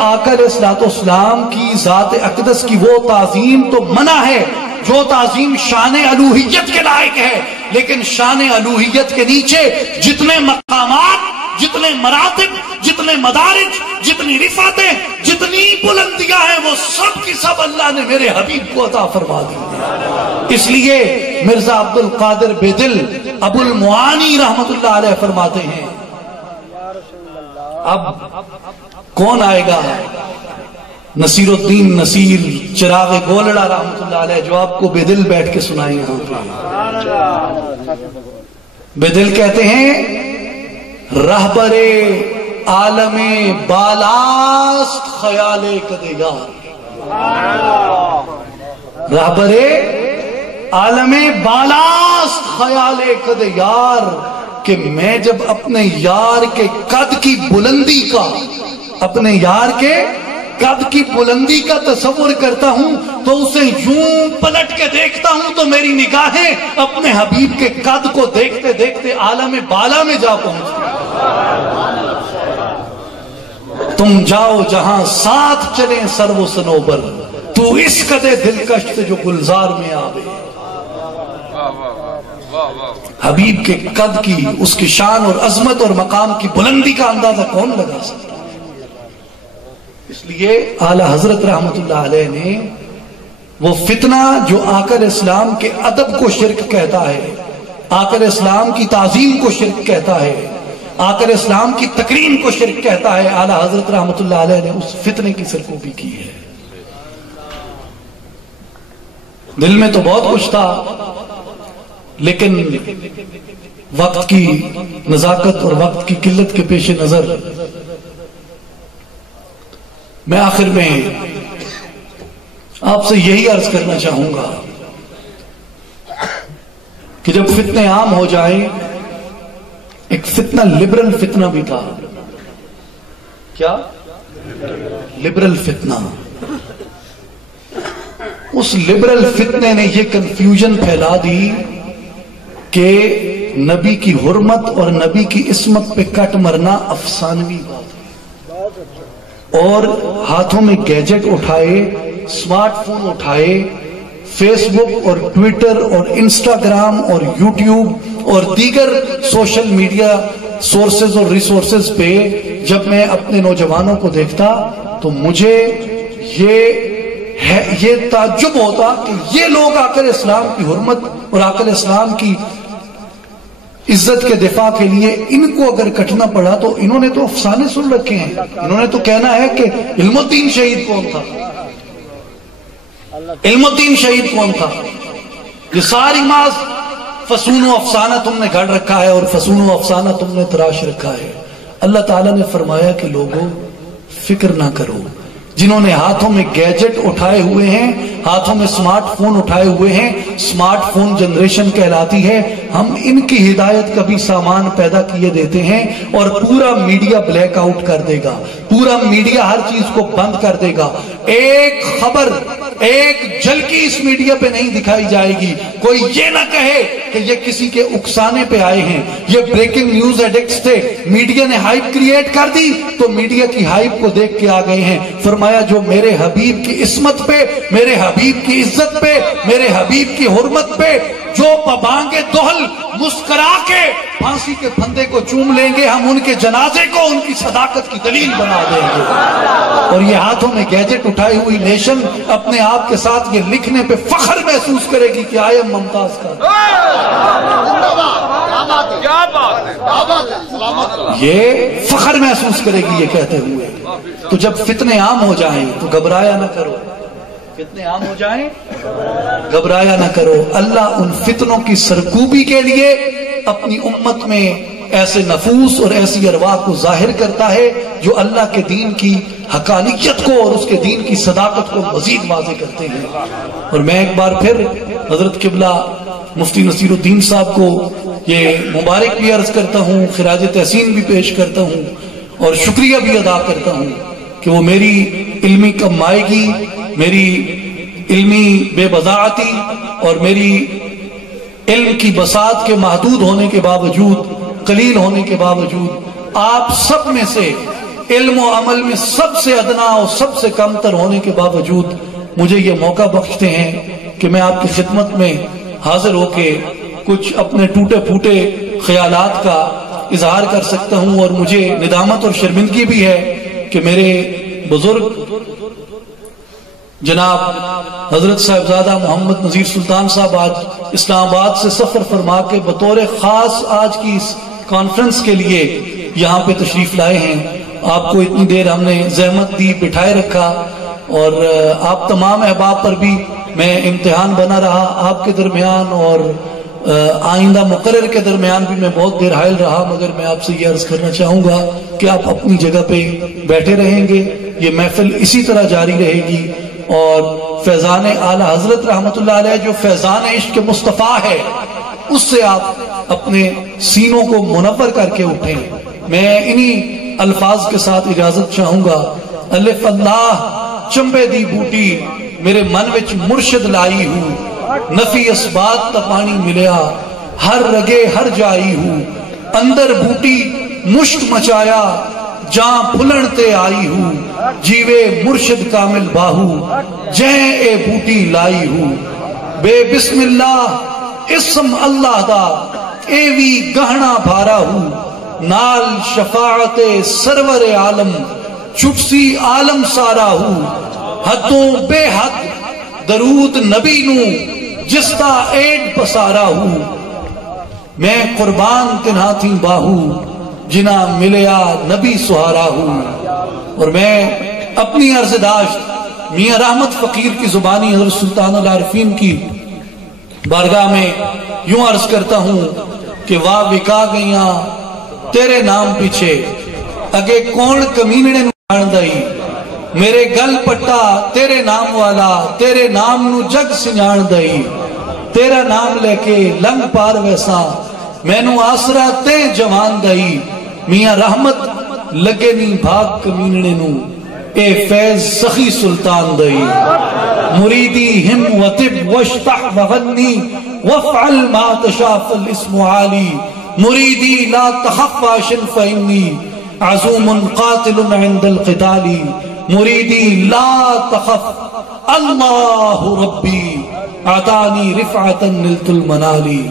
آقا علیہ الصلوۃ والسلام کی ذات اقدس کی وہ تعظیم تو منع ہے جو تعظیم شان الوہیت کے لائق ہے, لیکن شان الوہیت کے نیچے جتنے مقامات, جتنے مراتب, جتنے مدارج, جتنی رفعتیں, جتنی بلندیاں ہیں وہ سب کی سب اللہ نے میرے حبیب کو عطا فرما دی. اس لیے مرزا عبد القادر بیدل ابو المعانی رحمت اللہ علیہ فرماتے ہیں, اب کون آئے گا؟ نصیر الدین نصیر چراغ گولڑا رحمت اللہ علیہ, جو آپ کو بیدل بیٹھ کے سنائیں. یہاں پہ بیدل کہتے ہیں رہبر عالم بالاست خیال کدگار. رہبرے عالم بالاست خیال قد یار، کہ میں جب اپنے یار کے قد کی بلندی کا، اپنے یار کے قد کی بلندی کا تصور کرتا ہوں تو اسے یوں پلٹ کے دیکھتا ہوں تو میری نگاہیں اپنے حبیب کے قد کو دیکھتے دیکھتے عالم بالا میں جا پہنچتی ہیں۔ تم جاؤ جہاں ساتھ چلیں سرو و صنوبر، تو اس قدر دلکش سے جو گلزار میں آوے۔ حبیب کے قد کی، اس کی شان اور عظمت اور مقام کی بلندی کا اندازہ کون لگا سکتا؟ اس لیے اعلی حضرت رحمت اللہ علیہ نے وہ فتنہ جو آقا اسلام کے ادب کو شرک کہتا ہے، آقا اسلام کی تعظیم کو شرک کہتا ہے، آقا اسلام کی تکریم کو شرک کہتا ہے، اعلی حضرت رحمت اللہ علیہ نے اس فتنے کی سرکوبی کی ہے۔ دل میں تو بہت کچھ تھا، لیکن وقت کی نزاکت اور وقت کی قلت کے پیش نظر میں آخر میں آپ سے یہی عرض کرنا چاہوں گا کہ جب فتنے عام ہو جائیں، ایک فتنہ لبرل فتنہ بھی تھا۔ کیا؟ لبرل فتنہ۔ اس لبرل فتنے نے یہ کنفیوژن پھیلا دی کہ نبی کی حرمت اور نبی کی عصمت پہ کٹ مرنا افسانوی بات ہے، اور ہاتھوں میں گیجٹ اٹھائے، سمارٹ فون اٹھائے، فیس بک اور ٹویٹر اور انسٹاگرام اور یوٹیوب اور دیگر سوشل میڈیا سورسز اور ریسورسز پہ جب میں اپنے نوجوانوں کو دیکھتا تو مجھے یہ تعجب ہوتا کہ یہ لوگ آقا اسلام کی حرمت اور آقا اسلام کی عزت کے دفاع کے لیے ان کو اگر کٹنا پڑا تو انہوں نے تو افسانے سن رکھے ہیں، انہوں نے تو کہنا ہے کہ علم الدین شہید کون تھا، علم الدین شہید کون تھا۔ یہ ساری ماز فسون و افسانہ تم نے گھڑ رکھا ہے اور فسون و افسانہ تم نے تراش رکھا ہے۔ اللہ تعالیٰ نے فرمایا کہ لوگوں فکر نہ کرو، جنہوں نے ہاتھوں میں گیجٹ اٹھائے ہوئے ہیں، ہاتھوں میں سمارٹ فون اٹھائے ہوئے ہیں، سمارٹ فون جنریشن کہلاتی ہے، ہم ان کی ہدایت کا بھی سامان پیدا کیے دیتے ہیں اور پورا میڈیا بلیک آؤٹ کر دے گا، پورا میڈیا ہر چیز کو بند کر دے گا، ایک خبر ایک جھلکی اس میڈیا پہ نہیں دکھائی جائے گی، کوئی یہ نہ کہے کہ یہ کسی کے اکسانے پہ آئے ہیں، یہ بریکنگ نیوز ایڈکٹس تھے، میڈیا نے ہائپ کریٹ کر دی تو میڈیا کی ہائپ کو دیکھ کے آ گئے ہیں۔ فرمایا جو میرے حبیب کی عصمت پہ، میرے حبیب کی عزت پہ، میرے حبیب کی حرمت پہ جو پبانگے دہل مسکرا کے پھانسی کے پھندے کو چوم لیں گے، ہم ان کے جنازے کو ان کی صداقت کی دلیل بنا دیں گے۔ اور یہ ہاتھوں میں گیجٹ اٹھائی ہوئی نیشن اپنے آپ کے ساتھ یہ لکھنے پہ فخر محسوس کرے گی کہ آئی ایم ممتاز کا، یہ فخر محسوس کرے گی یہ کہتے ہوئے۔ تو جب فتنے عام ہو جائیں تو گھبرایا نہ کرو، فتنے عام ہو جائیں گھبرایا نہ کرو۔ اللہ ان فتنوں کی سرکوبی کے لیے اپنی امت میں ایسے نفوس اور ایسی ارواح کو ظاہر کرتا ہے جو اللہ کے دین کی حقانیت کو اور اس کے دین کی صداقت کو مزید واضح کرتے ہیں۔ اور میں ایک بار پھر حضرت قبلہ مفتی نصیر الدین صاحب کو یہ مبارک بھی عرض کرتا ہوں، خراج تحسین بھی پیش کرتا ہوں اور شکریہ بھی ادا کرتا ہوں کہ وہ میری علمی کمائیگی، میری علمی بے بضاعتی اور میری علم کی بساط کے محدود ہونے کے باوجود، قلیل ہونے کے باوجود، آپ سب میں سے علم و عمل میں سب سے ادنا اور سب سے کم تر ہونے کے باوجود مجھے یہ موقع بخشتے ہیں کہ میں آپ کی خدمت میں حاضر ہو کے کچھ اپنے ٹوٹے پھوٹے خیالات کا اظہار کر سکتا ہوں۔ اور مجھے ندامت اور شرمندگی بھی ہے کہ میرے بزرگ جناب حضرت صاحبزادہ محمد نذیر سلطان صاحب آج اسلام آباد سے سفر فرما کے بطور خاص آج کی اس کانفرنس کے لیے یہاں پہ تشریف لائے ہیں۔ آپ کو اتنی دیر ہم نے زحمت دی، بٹھائے رکھا، اور آپ تمام احباب پر بھی میں امتحان بنا رہا، آپ کے درمیان اور آئندہ مقرر کے درمیان بھی میں بہت دیر حائل رہا، مگر میں آپ سے یہ عرض کرنا چاہوں گا کہ آپ اپنی جگہ پہ بیٹھے رہیں گے، یہ محفل اسی طرح جاری رہے گی اور فیضان اعلی حضرت رحمت اللہ علیہ جو فیضان عشق مصطفیٰ ہے، اس سے آپ اپنے سینوں کو منور کر کے اٹھیں۔ میں انہی الفاظ کے ساتھ اجازت چاہوں گا۔ الف اللہ چمبے دی بوٹی میرے من وچ مرشد لائی ہوں، نفی اسبات تا پانی ملیا ہر رگے ہر جائی ہوں، اندر بوٹی مشت مچایا جہاں پھلن تے آئی ہوں، جیوے مرشد کامل باہو جہیں اے بوٹی لائی ہوں، بے بسم اللہ اسم اللہ دا اے وی گہنا بھارا ہوں، نال شفاعت سرور عالم چھٹسی عالم سارا ہوں، حدوں بے حد درود نبی نو جس تا ایڈ پسارا ہوں، میں قربان تنہا تھی باہو جنا ملیا نبی سہارا ہوں۔ اور میں اپنی عرض داشت میاں رحمت فقیر کی زبانی حضرت سلطان العارفین کی بارگاہ میں یوں عرض کرتا ہوں کہ واہ وکا گئیاں تیرے نام پیچھے اگے کون کمینڑے نو جان دئی، میرے گل پٹا تیرے نام والا تیرے نام نو جگ سنجان دئی، تیرا نام لے کے لنگ پار ویسا مینو آسرا تے جوان دئی، میاں رحمت لگے نہیں بھاگ کمینڑے نو اے فیض سخی سلطان دئی، مریدی ہم وطب واشتح وغنی وافعل ما تشاء فالاسم عالی، مریدی لا تخف عاشن فإنی عزوم قاتل عند القتال، مریدی لا تخف اللہ ربی اعطانی رفعتا نلت المنالی،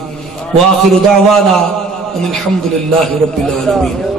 وآخر دعوانا ان الحمد للہ رب العالمین۔